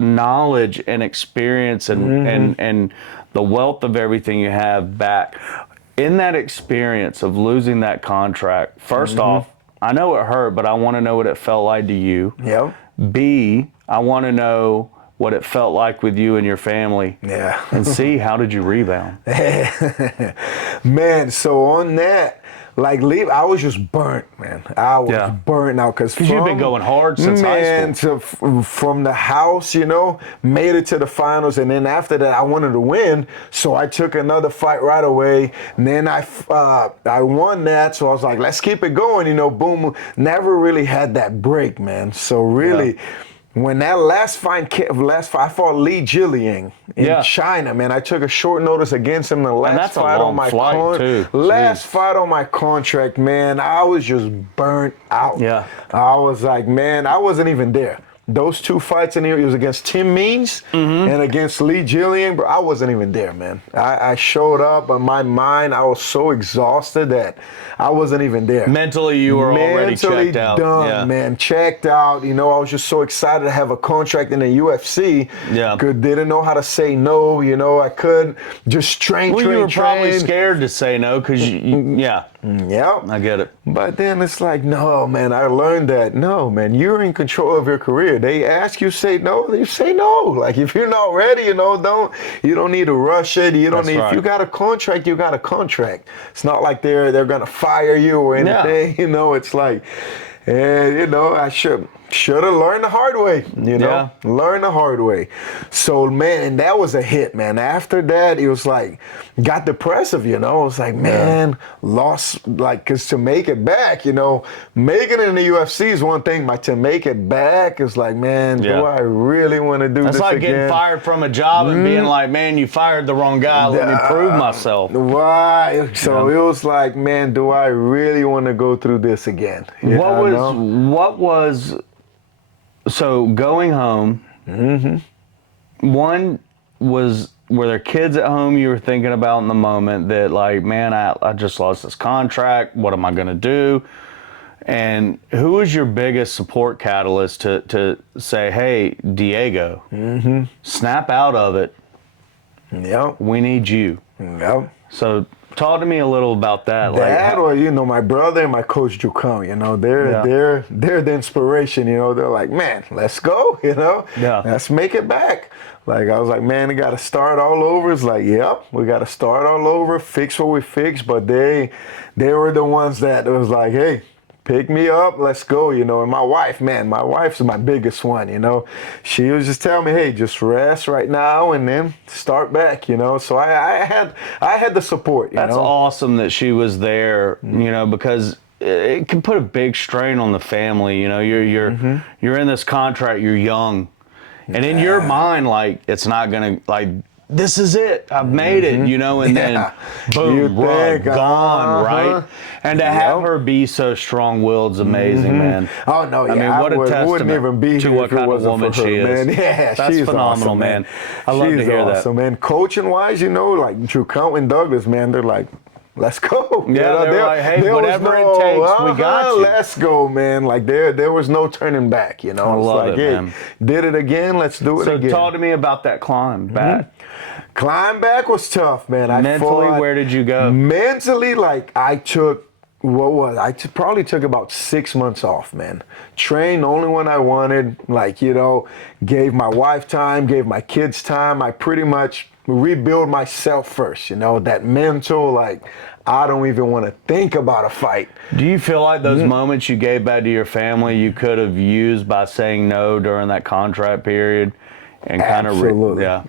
knowledge and experience and the wealth of everything you have back. In that experience of losing that contract, first off, I know it hurt, but I want to know what it felt like to you. Yep. B, I want to know what it felt like with you and your family. Yeah. And C, how did you rebound? Man, so on that, like I was just burnt, man. I was burnt out because you've been going hard since high school. From the house, you know, made it to the finals, and then after that, I wanted to win, so I took another fight right away. And then I won that, so I was like, let's keep it going, you know. Boom, never really had that break, man. So really. Yeah. When that last fight, I fought Li Jiliang in China, man. I took a short notice against him. The last fight on my fight on my contract, man. I was just burnt out. Yeah. I was like, man, I wasn't even there. those 2 fights in here, it was against Tim Means and against Lee Jillian, bro, I wasn't even there, man. I showed up, but my mind, I was so exhausted that I wasn't even there. Mentally, you were already checked out. Done, man. Checked out. You know, I was just so excited to have a contract in the UFC. Yeah. Didn't know how to say no. You know, I couldn't just train. Well, you were probably scared to say no because yeah. Yeah. I get it. But then it's like, no, man, I learned that, no, man, you're in control of your career. They ask you say no, you say no. Like, if you're not ready, you know, you don't need to rush it. You don't That's right. if you got a contract, you got a contract. It's not like they're going to fire you or anything. Yeah. You know, it's like, you know, I should have learned the hard way, you know, learn the hard way. So, man, that was a hit, man. After that, it was like, got depressive, you know. It was like, man, lost, like, because to make it back, you know, making it in the UFC is one thing, but to make it back is like, man, do I really want to do this again? That's like getting fired from a job and being like, man, you fired the wrong guy. Let me prove myself. Right. So it was like, man, do I really want to go through this again? So going home, one was, were there kids at home you were thinking about in the moment that like, man, I just lost this contract. What am I going to do? And who was your biggest support catalyst to say, hey, Dhiego, snap out of it. Yep. We need you. Yep. So talk to me a little about that. That, or you know, my brother and my coach Jucão, you know, they're the inspiration. You know, they're like, man, let's go. You know, let's make it back. Like I was like, man, we got to start all over. It's like, yep, we got to start all over, fix what we fixed. But they were the ones that was like, hey, pick me up, let's go, you know. And my wife, man, my wife's my biggest one, you know. She was just telling me, hey, just rest right now and then start back, you know. So I had the support, you know. That's awesome that she was there, you know, because it can put a big strain on the family, you know. You're in this contract, you're young. And in your mind, like, it's not going to, like, this is it. I've made it, you know, and then boom, rug, gone, right? And to have her be so strong-willed is amazing, man. Oh no, I mean, what a testament wouldn't even be to here what if it kind of wasn't woman for her, she is. man. Yeah, that's she's phenomenal, awesome, man. I love to hear that. So, man, coaching-wise, you know, like Jucão and Douglas, man, they're like, let's go. Yeah, they're like, hey, whatever it takes, we got you. Let's go, man. Like there was no turning back, you know. I love it, hey, man. Did it again, let's do it again. So talk to me about that climb back. Climb back was tough, man. Mentally, where did you go? Mentally, like I probably took about 6 months off, man. Trained only when I wanted, like, you know, gave my wife time, gave my kids time. I pretty much rebuild myself first, you know, that mental, like, I don't even want to think about a fight. Do you feel like those moments you gave back to your family you could have used by saying no during that contract period? And kind of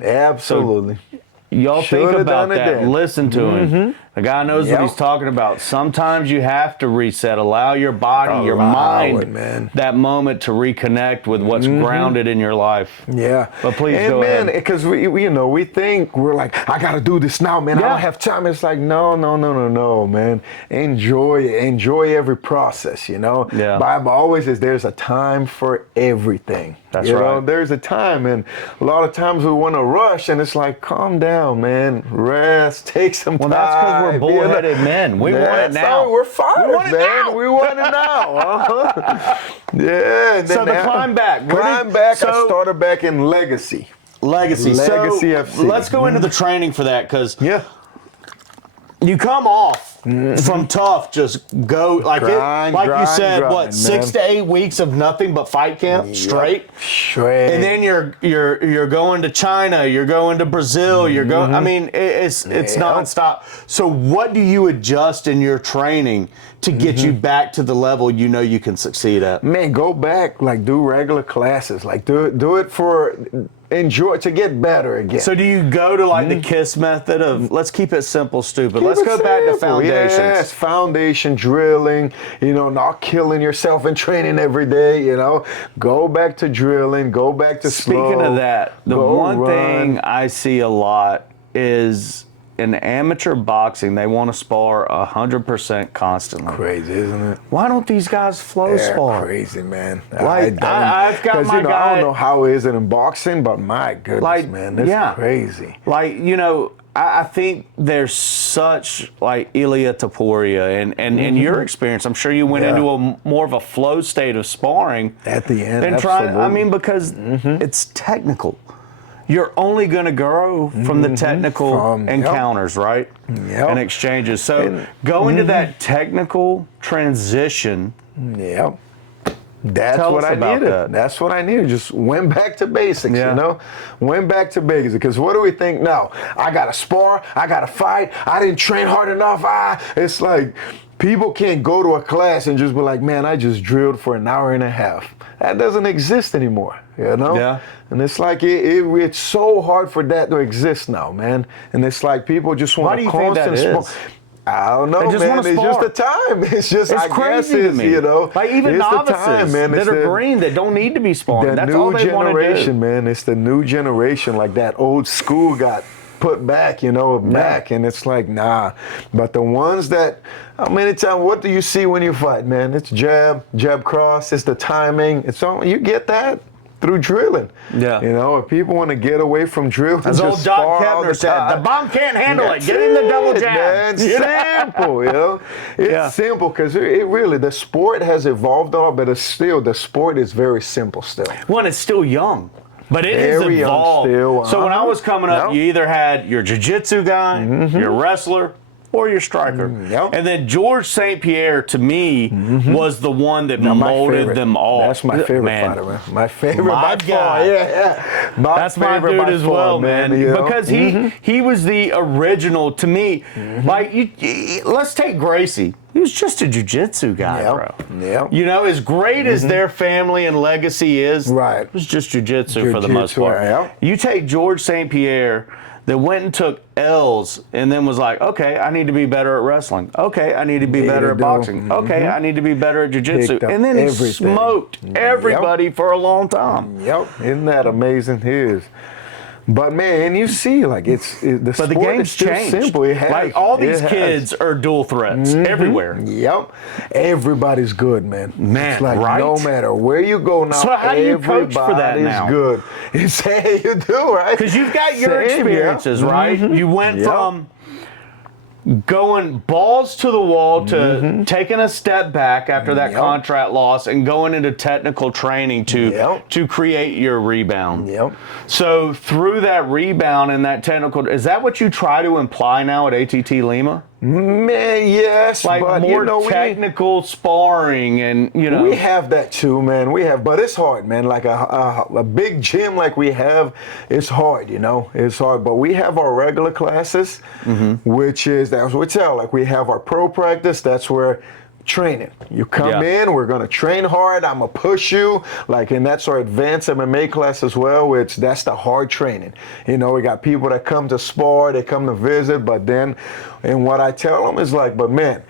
absolutely. So y'all think about that. Listen to him. The guy knows what he's talking about. Sometimes you have to reset. Allow your body, your mind, that moment to reconnect with what's grounded in your life. Yeah. But please go ahead. Because we think we're like, I got to do this now, man. I don't have time. It's like, no, man. Enjoy it. Enjoy every process, you know. Yeah. Bible always says there's a time for everything. That's you right. know, there's a time, and a lot of times we want to rush, and it's like, calm down, man. Rest, take some time. Well, that's because we're bullheaded men. We want it now. We're fine, we want it now. We want it now. Yeah. And so the climb back. I started back in Legacy. Legacy FC. Let's go into the training for that, because you come off from tough, just go like you said, grind, 6 to 8 weeks of nothing but fight camp straight, and then you're going to China, you're going to Brazil, you're going. I mean, it's nonstop. So what do you adjust in your training to get you back to the level you know you can succeed at? Man, go back, like do regular classes, like do it for. Enjoy to get better again. So do you go to like the KISS method of let's keep it simple, stupid. Let's go back to foundations. Yes, foundation drilling, you know, not killing yourself and training every day, you know. Go back to drilling, go back to Speaking of that, the one thing I see a lot is in amateur boxing, they want to spar 100% constantly. Crazy, isn't it? Why don't these guys flow They're spar? crazy, man. Like, I've got my guy. I don't know how it is in boxing, but my goodness, Like, man, that's yeah. crazy. Like, you know, I think there's such like Ilia Taporia and in your experience, I'm sure you went into a more of a flow state of sparring At the end, and absolutely. I mean, because it's technical. You're only going to grow from the technical encounters, right? Yep. And exchanges. So go into that technical transition. Yep. That's Tell what us I about needed. that. That's what I needed. Just went back to basics, Yeah. you know? Went back to basics. Because what do we think now? I got to spar. I got to fight. I didn't train hard enough. It's like people can't go to a class and just be like, man, I just drilled for an hour and a half. That doesn't exist anymore, you know? Yeah. And it's like it's so hard for that to exist now, man. And it's like people just want Why do you think that is? I don't know, They just man. wanna It's just spar. the time. It's just, It's I guess crazy to it's, me. you know. Like even it's novices the time, man. It's that are the- green that don't need to be sparring. the That's new all they want to do. generation, man. It's the new generation. Like that old school got put back, you know, back. And it's like, nah. But the ones that, how many times, what do you see when you fight, man? It's jab cross. It's the timing. It's all, you get that through drilling. Yeah. You know, if people want to get away from drilling, As just old Doc spar all Kepner said, time. the bomb can't handle it. That's Get in the double it, jab. man. Simple, you know. It's Yeah. simple because it really, the sport has evolved a lot, but it's still, the sport is very simple still. One, it's still young, but it has Very young evolved. still, So when I was coming up, Yep. you either had your jiu-jitsu guy, your wrestler, or your striker. Yep. And then George St. Pierre, to me, was the one that molded favorite. them all. That's my favorite Man, fighter, man. My favorite My by guy. far. Yeah. That's my favorite dude by as far, well, man. you know? Because he was the original to me. Like, let's take Gracie. He was just a jiu-jitsu guy, Yep. bro. Yep. You know, as great as their family and legacy is, Right. it was just jiu-jitsu for the most Jiu-jitsu, part. yep. You take George St. Pierre that went and took L's and then was like, okay, I need to be better at wrestling. Okay, I need to be better at boxing. Okay, I need to be better at jiu-jitsu. Picked up And then he everything. smoked everybody for a long time. Yep. Isn't that amazing? He is. But man, you see, like the But sport the game's is still changed. simple. It has, Like all these it has. kids are dual threats everywhere. Yep. Everybody's good, man. Man, it's like right? no matter where you go now, So how do you coach for that everybody's now? good. It's hey, you do, right? Because you've got your Same, yeah. experiences, right? You went Yep. from going balls to the wall to taking a step back after that Yep. contract loss and going into technical training Yep. to create your rebound. Yep. So through that rebound and that technical, is that what you try to imply now at ATT Lima? Man, yes, Like but more you know, technical sparring and, you know. we have that too, man. We have, but it's hard, man. Like a big gym like we have, it's hard, you know. It's hard, but we have our regular classes, which is that's what we tell. Like we have our pro practice. That's where training. You come in, we're gonna train hard. I'm gonna push you, like, and that's our advanced MMA class as well. Which that's the hard training. You know, we got people that come to spar, they come to visit, but then, and what I tell them is like, but man,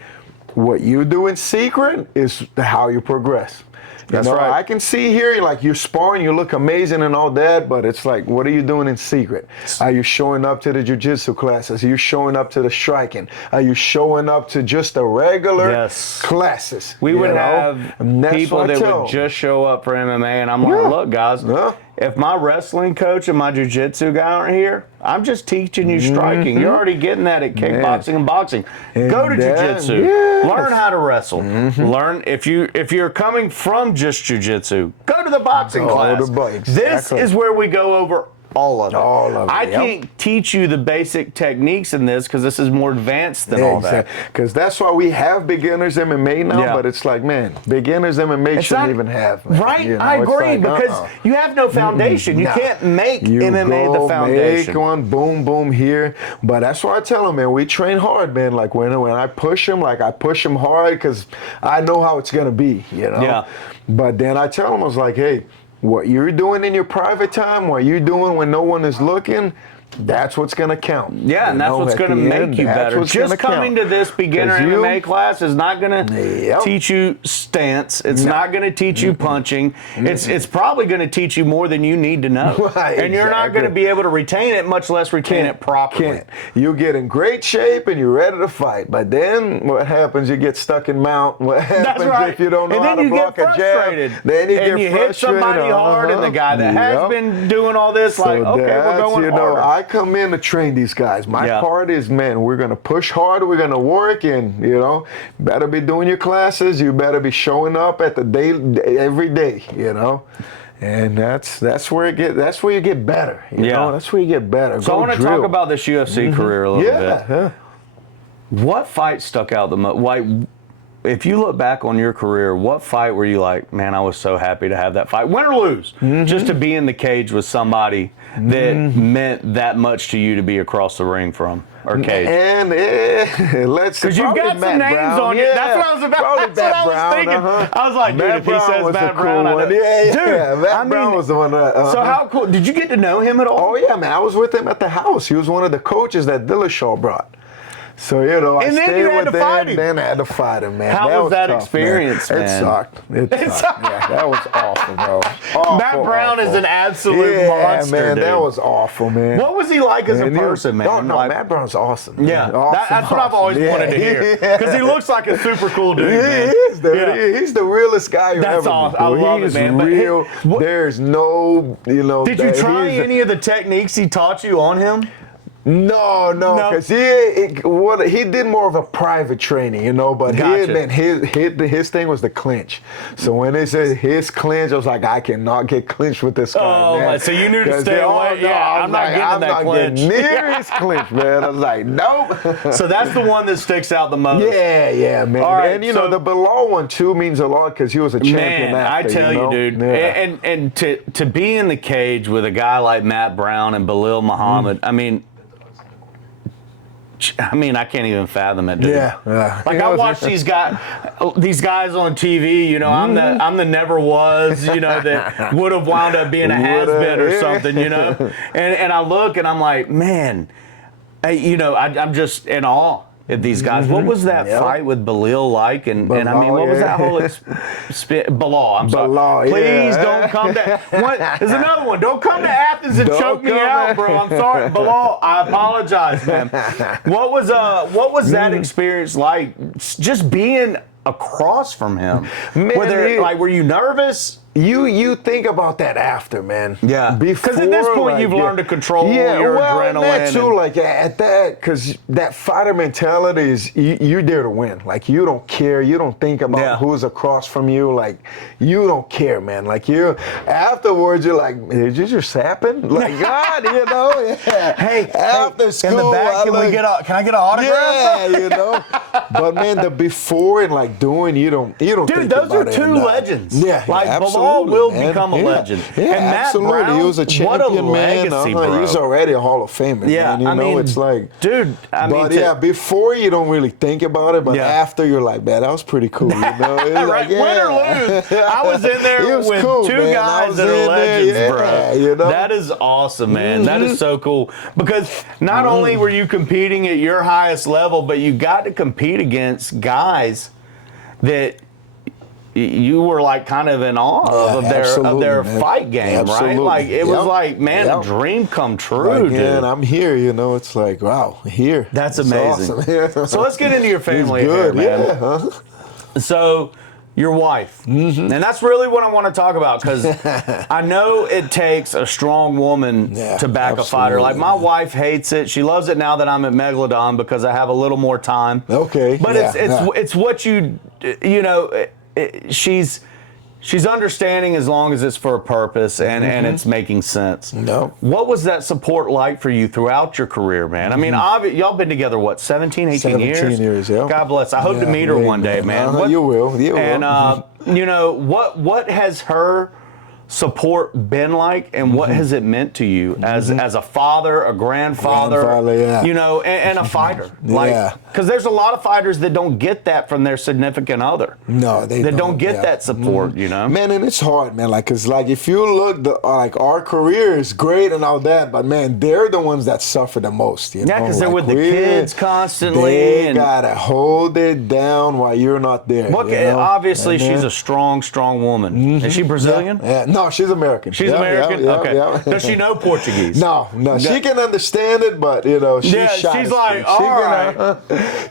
what you do in secret is how you progress. That's you know, right. I can see here, like you're sparring, you look amazing and all that, but it's like, what are you doing in secret? Are you showing up to the jiu-jitsu classes? Are you showing up to the striking? Are you showing up to just the regular classes? We you would know? have And that's people what I that tell would 'em. just show up for MMA, and I'm like, Yeah. look, guys, Yeah. if my wrestling coach and my jiu-jitsu guy aren't here, I'm just teaching you striking. You're already getting that at kickboxing and boxing. Go to And then- jiu-jitsu. yes. Learn how to wrestle. Learn if you're coming from just jiu-jitsu, go to the boxing Go class. to bo- This exactly. is where we go over all of it. All of it, I yep. can't teach you the basic techniques in this because this is more advanced than all that. Because that's why we have beginners MMA now, Yeah. but it's like, man, beginners MMA shouldn't even have. Man. Right, You know, I it's agree like, because you have no foundation. You Nah. can't make You MMA the go foundation. Make one, boom, boom here. But that's why I tell them, man, we train hard, man. Like when I push them, like I push them hard because I know how it's gonna be, you know. Yeah. But then I tell them, I was like, hey, what you're doing in your private time, what you're doing when no one is looking, that's what's going to count. Yeah, and that's what's going to make you better. Just coming to this beginner MMA class is not going to teach you stance. It's not going to teach you punching. It's probably going to teach you more than you need to know. Right, and you're not going to be able to retain it, much less retain it properly. You get in great shape and you're ready to fight. But then what happens? You get stuck in mount. What happens if you don't know how to block a jab? Then you hit somebody hard, and the guy that has been doing all this, okay, we're going harder. I come in to train these guys. My part is, man, we're going to push hard, we're going to work, and, better be doing your classes, you better be showing up at the day, every day, And that's where you get better. That's where you get better. So I want to talk about this UFC career a little bit. Yeah. What fight stuck out the most? Like, if you look back on your career, what fight were you like, man, I was so happy to have that fight, win or lose, just to be in the cage with somebody that meant that much to you to be across the ring from, or cage? And let's see. Because you've got some names on you. That's what I was about. That's what I was thinking. I was like, dude, if he says Matt Brown, I know. Dude, Matt Brown was the one. So how cool? Did you get to know him at all? Oh, yeah, man. I was with him at the house. He was one of the coaches that Dillashaw brought. So, I stayed with him, then I had to fight him, man. How was that experience, man? It sucked. It sucked. Yeah, that was awful, bro. Awful, Matt Brown is an absolute monster, man, dude. That was awful, man. What was he like as a person, man? No, Matt Brown's awesome. Man. Yeah, awesome, that's what I've always wanted to hear. Because he looks like a super cool dude, man. He is, dude. He's the realest guy you ever awesome. I love it, man. He's real. There's no, Did you try any of the techniques he taught you on him? No, because he did more of a private training, but his thing was the clinch. So when they said his clinch, I was like, I cannot get clinched with this guy, man. So you knew to stay away. I'm not getting that clinch. Getting near his clinch, man. I was like, nope. So that's the one that sticks out the most. Yeah, man. All right, and the Bilal one too means a lot because he was a champion. Man, after, I tell you, dude. Yeah. And to be in the cage with a guy like Matt Brown and Belal Muhammad, I mean, I can't even fathom it, dude. Yeah. Like I watch these guys on TV. I'm the never was. That would have wound up being a has been or something. And I look and I'm like, man, I'm just in awe at these guys. What was that fight with Belal like? And I mean, what was that whole Belal? I'm sorry. Belal, Please don't come to. There's another one. Don't come to Athens and choke me out, bro. I'm sorry, Belal. I apologize, man. What was that experience like? Just being across from him. Man, were you nervous? You think about that after, man. Yeah. Because at this point, you've learned to control your adrenaline. That too, at that, because that fighter mentality is you're there to win. Like, you don't care. You don't think about who's across from you. Like, you don't care, man. Like, afterwards, you're like, did you just happen? Like, God, Hey, after school, in the back, can I get an autograph? Yeah, But, man, the before and, doing, you don't Dude, think those about are two legends. Yeah, absolutely. All will become a legend. Yeah, and Matt absolutely. Brown, He was a champion, man. He's already a Hall of Famer, man. It's like, dude. Before you don't really think about it, but after you're like, man, that was pretty cool. Right. Win or lose. I was in there with two guys that are legends, bro. That is awesome, man. That is so cool because not only were you competing at your highest level, but you got to compete against guys that you were kind of in awe of their fight game, right? Like it was like, man, a dream come true, dude. I'm here, it's like, wow, here. That's amazing. Awesome. So let's get into your family here, man. Yeah. So your wife, and that's really what I want to talk about because I know it takes a strong woman to back a fighter. Like my wife hates it. She loves it now that I'm at Megalodon because I have a little more time. Okay. But it's what she's understanding as long as it's for a purpose and it's making sense. No. What was that support like for you throughout your career, man? I mean, y'all been together, 17, 18 years? 17 years, yeah. God bless. I hope to meet her one day, man. You will. And, what has her support been like, and what has it meant to you as a father, a grandfather, yeah. you know, and a fighter? Yeah. Like, because there's a lot of fighters that don't get that from their significant other. No, they don't get yeah. that support, you know? Man, and it's hard, man. Like, cause like if you look, like our career is great and all that, but man, they're the ones that suffer the most. You Yeah, know? because they're like, with the kids constantly. They and gotta hold it down while you're not there. look, you know? obviously And she's then- a strong woman. Is she Brazilian? Yeah. No, she's American. She's Yeah, American? yeah, Okay. yeah. Does she know Portuguese? No, she can understand it, but you know, she's shy. She's like, all right.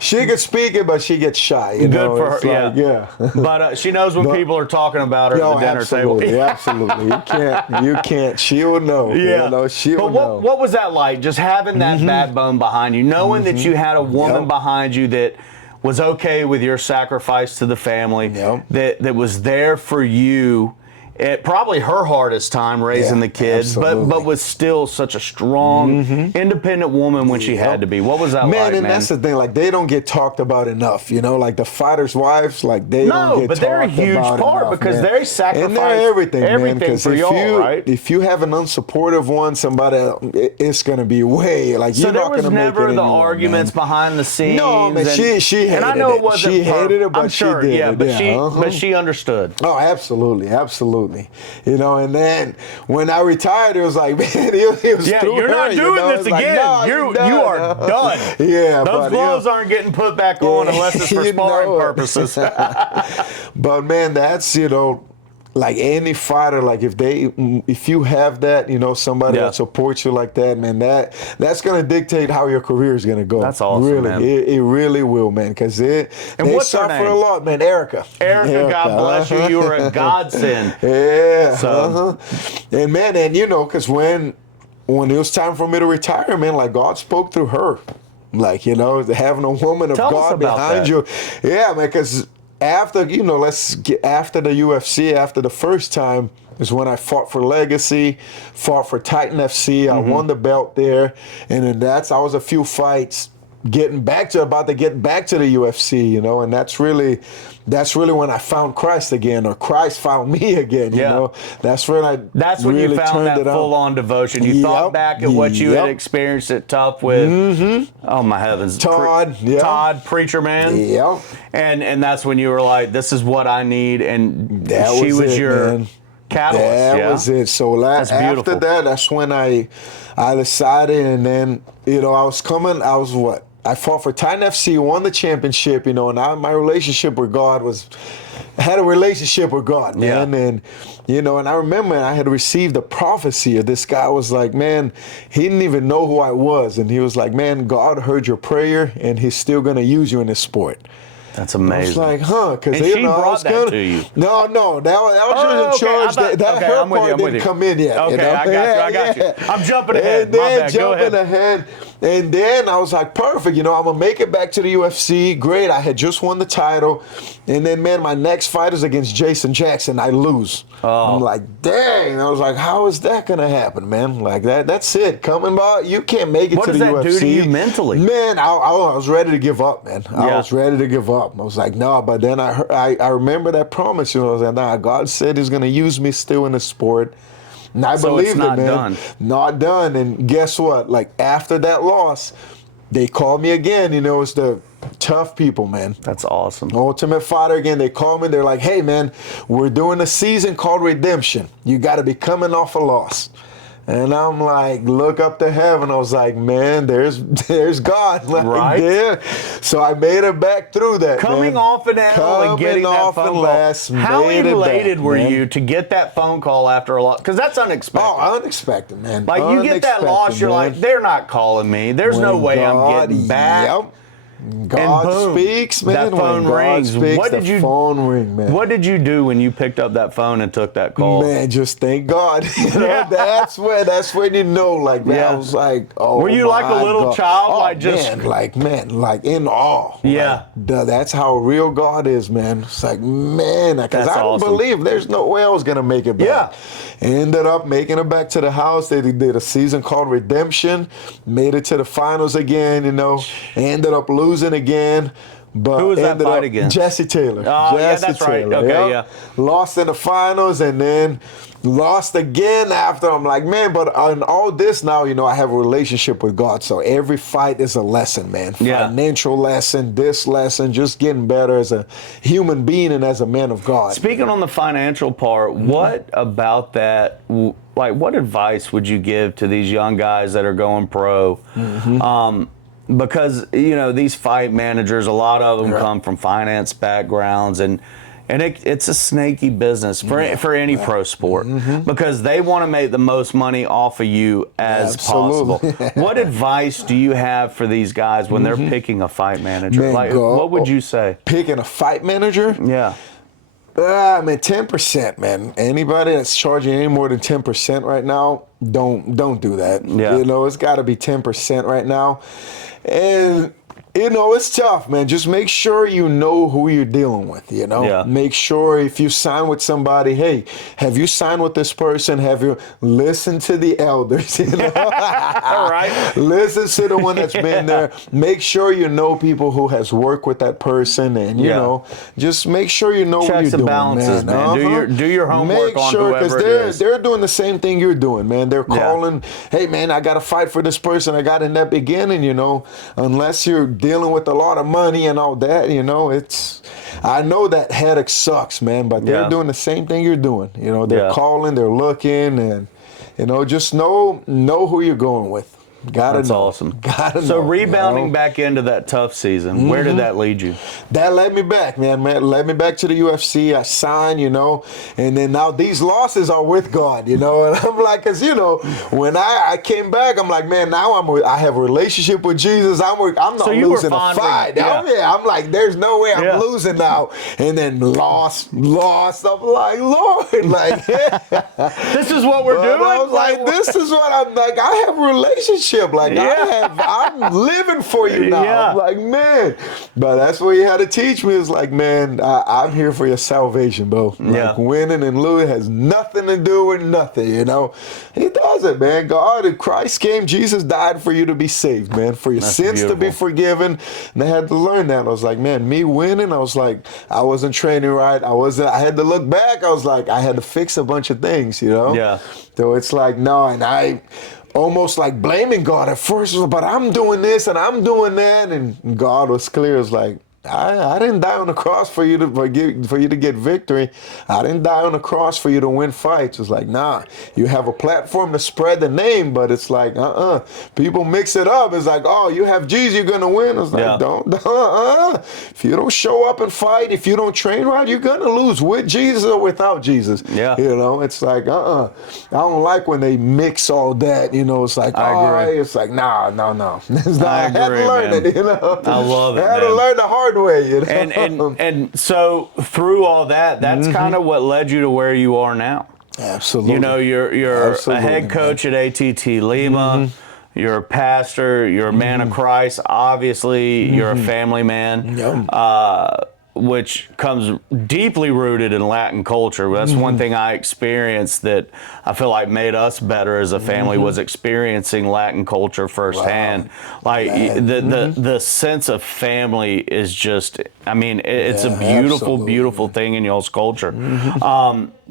She can speak it, but she gets shy. You Good know? for her, It's like, yeah. But she knows when people are talking about her at the dinner absolutely, table. absolutely. You can't. She'll know. Yeah. You know, she'll but know. what was that like? Just having that backbone behind you, knowing that you had a woman Yep. behind you that was okay with your sacrifice to the family, Yep. that was there for you at probably her hardest time raising Yeah, the kids, but absolutely. was still such a strong, independent woman when she had to be. What was that Man, like, and man? that's the thing. Like, they don't get talked about enough. You know, like the fighters' wives, like they don't get but they're a talked huge about part enough, because man. they sacrifice and they're everything, man. Because for if y'all, right? if you have an unsupportive one, somebody, it's gonna be way like So you're there not was gonna make never it the anymore, arguments man. behind the scenes. No, man, she hated and I know it. it wasn't She hated it, but I'm she sure, did yeah, it, but yeah, but she understood. Oh, absolutely, absolutely. You know, and then when I retired, it was like, man, it was Yeah, through you're her, not you doing know? this It's like, again. no, you are done. Yeah, Those but, gloves aren't getting put back on unless it's for You sparring know it. purposes. But man, that's, you know, like any fighter, like if you have that, you know, somebody Yeah. that supports you like that, man, that's gonna dictate how your career is gonna go. That's awesome, really, man. It really will, man, because they what's her suffer name? a lot, man. Erica, God bless you. You were a godsend. Yeah. So- And man, and you know, because when it was time for me to retire, man, like God spoke through her. Like, you know, having a woman of Tell us God about behind that. you. Yeah, man, because after, you know, after the UFC, after the first time, is when I fought for Legacy, fought for Titan FC. I won the belt there. And then I was a few fights about to get back to the UFC, you know, and that's really when I found Christ again, or Christ found me again, you Yeah. know. That's when You found turned that it on. full-on devotion. You thought Yep. back at what you had Yep. experienced at Tough with, oh my heavens, Todd, yeah. Todd, preacher man, Yep. and that's when you were like, this is what I need, and That she was was it, your man. catalyst. That yeah? was it. So That's beautiful. after that, that's when I decided, and then, you know, I fought for Titan FC, won the championship, you know, and my relationship with God I had a relationship with God, man. Yeah. And, you know, and I remember I had received a prophecy of this guy was like, man, he didn't even know who I was. And he was like, man, God heard your prayer and he's still going to use you in this sport. That's I was amazing. like, because And she brought that to you. No, that was Oh, in charge. okay. Her I'm with you, part I'm with didn't you. come in yet. Okay, you know? I got you. I'm jumping ahead. And My then bad. Go jumping ahead. ahead. And then I was like, perfect. You know, I'm going to make it back to the UFC. Great. I had just won the title. And then, man, my next fight is against Jason Jackson. I lose. Oh. I'm like, dang. I was like, how is that going to happen, man? Like, that's it. Coming by, you can't make it What to does the that UFC. do to you mentally? Man, I was ready to give up, man. I Yeah. was ready to give up. I was like, no. But then I remember that promise. You know, I was like, nah, God said he's going to use me still in the sport. And I So believe it's it, not man. done. Not done. And guess what? Like, after that loss, they called me again. You know, it's the tough people, man. That's awesome. Ultimate Fighter again. They called me. They're like, hey, man, we're doing a season called Redemption. You got to be coming off a loss. And I'm like, look up to heaven. I was like, man, there's God. Like, Right. there. So I made it back through that, Coming man. off an L and getting Coming that off phone and call. last, How made it elated back, were man. you to get that phone call after a loss? Because that's unexpected. Oh, unexpected, man. Like, you get that loss, you're man. like, they're not calling me. There's no When way I'm God- getting back. Yep. God boom, speaks, man. that phone when God rings. Speaks, What did the you- phone ring, man. What did you do when you picked up that phone and took that call? Man, just thank God. You know, Yeah. that's when you know, like, man, Yeah. I was like, oh, Were you like a my little God. child, Oh, like just- man, like in awe. Yeah. Like, that's how real God is, man. It's like, man, because That's I awesome. don't believe there's no way I was gonna make it back. Yeah. Ended up making it back to the house. They did a season called Redemption. Made it to the finals again. You know, ended up losing again. But Who was that ended fight up against? Jesse Taylor. Oh, yeah, Jesse that's right. Taylor, Okay, yep. Lost in the finals and then lost again after. I'm like, man, but on all this now, I have a relationship with God. So every fight is a lesson, man. Yeah. Financial lesson, this lesson, just getting better as a human being and as a man of God. Speaking on the financial part, what about that? Like, what advice would you give to these young guys that are going pro? Because these fight managers, a lot of them come from finance backgrounds, and it's a snaky business for any pro sport because they want to make the most money off of you as possible. What advice do you have for these guys when they're picking a fight manager? Man, what would you say? Picking a fight manager? Yeah. I mean, 10%, man. Anybody that's charging any more than 10% right now, don't do that. Yeah. It's got to be 10% right now. And it's tough, man. Just make sure you know who you're dealing with, Yeah. Make sure if you sign with somebody, hey, have you signed with this person? Have you listened to the elders, All right. Listen to the one that's been there. Make sure you know people who has worked with that person and, just make sure you know what Checks you're and doing, balances, man. Do your homework Make on sure, whoever it is. they're doing the same thing you're doing, man. They're calling, hey, man, I got to fight for this person I got in that beginning, unless you're dealing with a lot of money and all that, I know that headache sucks, man, but they're doing the same thing you're doing. They're calling, they're looking, and just know who you're going with. That's awesome. So rebounding back into that tough season, where did that lead you? That led me back, man. Led me back to the UFC. I signed, and then now these losses are with God, and I'm like, cause when I came back, I'm like, man, now I have a relationship with Jesus. I'm not losing a fight. I'm like, there's no way I'm losing now. And then lost. I'm like, Lord, like, this is what we're doing. I was like, this is what I'm like. I have a relationship. Like I'm living for you now. I'm like, man. But that's what he had to teach me. Is like, man, I'm here for your salvation, bro. Like winning and losing has nothing to do with nothing, He doesn't, man. God, Christ came, Jesus died for you to be saved, man. For your sins to be forgiven. And I had to learn that. I was like, man, me winning, I was like, I wasn't training right. I had to look back. I was like, I had to fix a bunch of things, Yeah. So it's like, no, and I almost like blaming God at first, but I'm doing this and I'm doing that, and God was clear. It's like, I didn't die on the cross for you to get victory. I didn't die on the cross for you to win fights. It's like, nah, you have a platform to spread the name, but it's like, people mix it up. It's like, oh, you have Jesus, you're gonna win. It's like, don't. If you don't show up and fight, if you don't train right, you're gonna lose with Jesus or without Jesus. Yeah. It's like, I don't like when they mix all that. It's like, I agree. It's like, no. It's not. I I had agree, to learn man. it. I love it, I had to man. learn the hard way. And so through all that, that's kind of what led you to where you are now. Absolutely. You're Absolutely, a head coach at ATT Lima. You're a pastor. You're a man of Christ. Obviously, you're a family man. Yep. Which comes deeply rooted in Latin culture. That's one thing I experienced that I feel like made us better as a family was experiencing Latin culture firsthand. Wow. Like the sense of family is just, it's a beautiful thing in y'all's culture.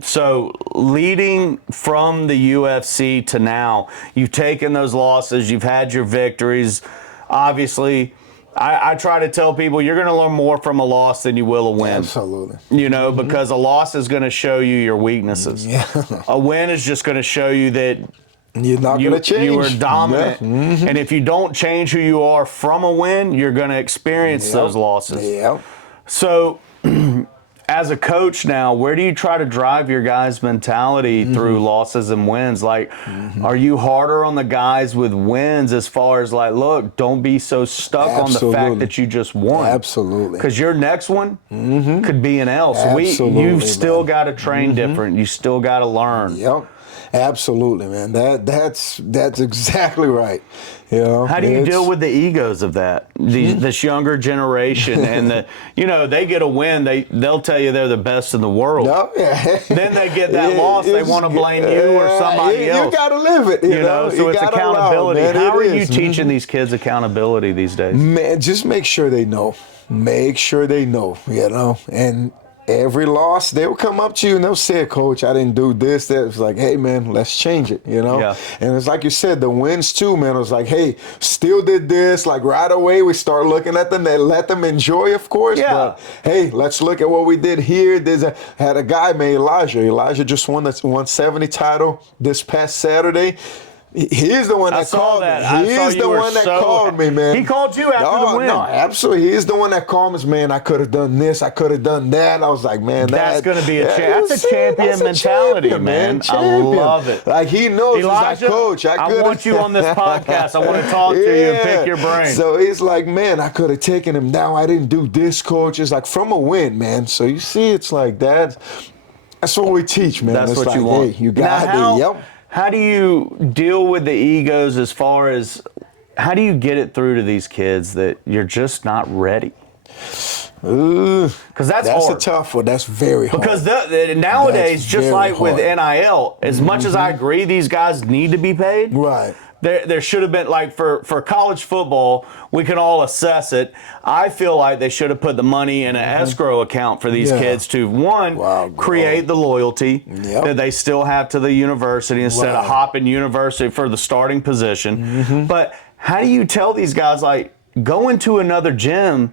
So leading from the UFC to now, you've taken those losses, you've had your victories. Obviously, I try to tell people you're going to learn more from a loss than you will a win. Absolutely. Because a loss is going to show you your weaknesses. Yeah. A win is just going to show you that you're not going to change. You are dominant. Yeah. And if you don't change who you are from a win, you're going to experience those losses. Yeah. So as a coach now, where do you try to drive your guys' mentality through losses and wins? Like, are you harder on the guys with wins as far as like, look, don't be so stuck on the fact that you just won? Absolutely. Because your next one could be an L. So you've still got to train different. You still got to learn. Yep. Absolutely, man. That's exactly right. You know, How do you deal with the egos of that? This younger generation, and they get a win, they'll tell you they're the best in the world. No, yeah. Then they get that loss, they want to blame you or somebody else. You got to live it. You know, so it's gotta accountability. allow it, man. How are It you is. teaching these kids accountability these days? Man, just make sure they know. Make sure they know, you know. And every loss, they'll come up to you and they'll say, Coach, I didn't do this. That. It's like, hey, man, let's change it, you know. Yeah. And it's like you said, the wins too, man. It was like, hey, still did this. Like right away, we start looking at them. They let them enjoy, of course. Yeah. But hey, let's look at what we did here. Had a guy named Elijah. Elijah just won the 170 title this past Saturday. He's the one that called me. He's the one that called me, man. He called you after the win. No, absolutely. He's the one that called me, man. I could have done this. I could have done that. I was like, man, That's going to be a that's a champion mentality, man. I love it. Like he knows, Elijah, he's like, Coach, I want you on this podcast. I want to talk to you and pick your brain. So he's like, man, I could have taken him down. I didn't do this, Coach. It's like from a win, man. So you see, it's like that. That's what we teach, man. That's it's what like, you want. Hey, you got it. Yep. How do you deal with the egos as far as how do you get it through to these kids that you're just not ready? Because that's hard. a tough one. That's very hard. Because nowadays, That's just very like with hard. NIL, as much as I agree these guys need to be paid, Right. there should have been, like for college football, we can all assess it. I feel like they should have put the money in an escrow account for these kids to, create the loyalty that they still have to the university instead of hopping university for the starting position. But how do you tell these guys, like, go into another gym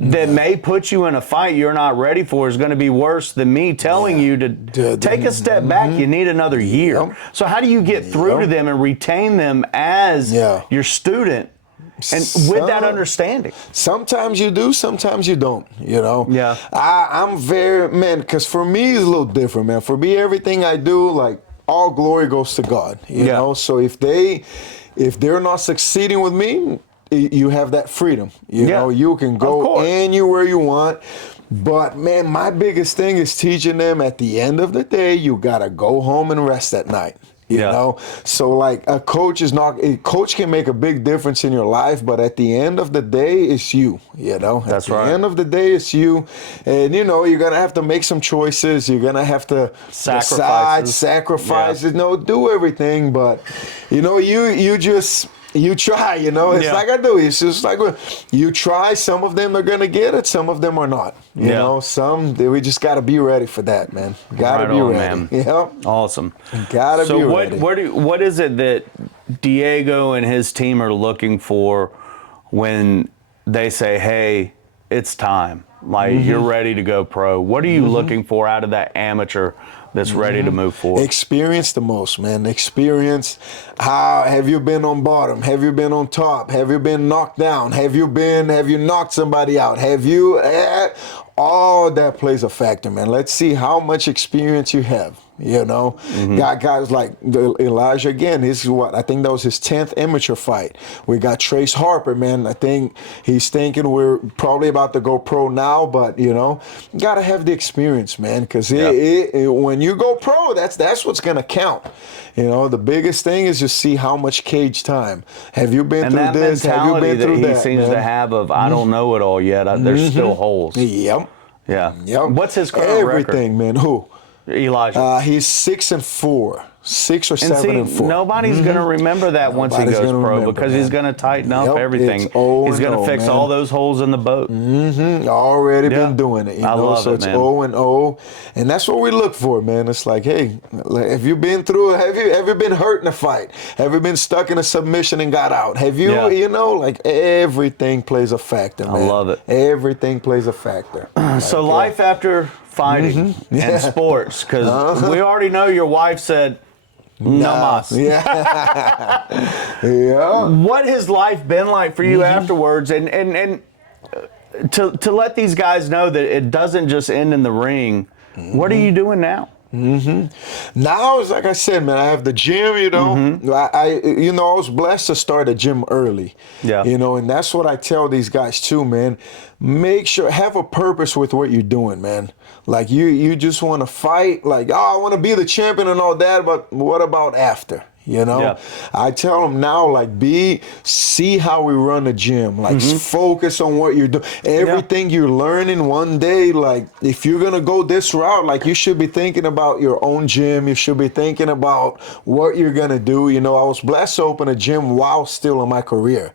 that may put you in a fight you're not ready for is going to be worse than me telling you to take a step back. You need another year. So how do you get through to them and retain them as your student and with that understanding? Sometimes you do, sometimes you don't, you know? Yeah. I'm very, man, because for me it's a little different, man. For me, everything I do, like, all glory goes to God, you know? So if they're not succeeding with me, you have that freedom. You know, you can go anywhere you want. But, man, my biggest thing is teaching them at the end of the day, you got to go home and rest at night. You know? So, like, a coach can make a big difference in your life, but at the end of the day, it's you, you know? That's right. At the end of the day, it's you. And, you know, you're going to have to make some choices. You're going to have to sacrifices, do everything. But, you know, you try, you know. It's like I do. It's just like you try. Some of them are gonna get it. Some of them are not. You know. We just gotta be ready for that, man. Gotta be ready. Man. Yeah. Awesome. Gotta be ready. So what is it that Dhiego and his team are looking for when they say, "Hey, it's time. Like you're ready to go pro"? What are you looking for out of that amateur that's ready to move forward? Experience the most, man. Experience. How have you been on bottom? Have you been on top? Have you been knocked down? Have you knocked somebody out? All that plays a factor, man. Let's see how much experience you have. You know, got guys like Elijah again. I think that was his 10th amateur fight. We got Trace Harper, man. I think he's thinking we're probably about to go pro now, but you know, gotta have the experience, man. Because when you go pro, that's what's gonna count. You know, the biggest thing is just see how much cage time. Have you been through this? Have you been through that? He seems to have of I don't know it all yet. There's still holes. Yep. Yeah. Yep. What's his current Everything, record? Man. Who? Elijah. He's 6-4. 6 or 7-4. Nobody's going to remember that once he goes pro because he's going to tighten up everything. He's going to fix all those holes in the boat. Already been doing it. I love so it, it's man. 0-0, and that's what we look for, man. It's like, hey, have you been through? Have you been hurt in a fight? Have you been stuck in a submission and got out? Have you? You know, like everything plays a factor, man. I love it. Everything plays a factor. So life after fighting and sports, because we already know your wife said. No mas. What has life been like for you afterwards, and to let these guys know that it doesn't just end in the ring? What are you doing now? Now it's like I said, man. I have the gym. You know, I was blessed to start a gym early. Yeah. You know, and that's what I tell these guys too, man. Make sure have a purpose with what you're doing, man. Like you just want to fight. Like, oh, I want to be the champion and all that, but what about after? You know, Yeah. I tell them now, like, see how we run the gym. Like, focus on what you're doing. Everything you're learning one day, like, if you're going to go this route, like, you should be thinking about your own gym. You should be thinking about what you're going to do. You know, I was blessed to open a gym while still in my career.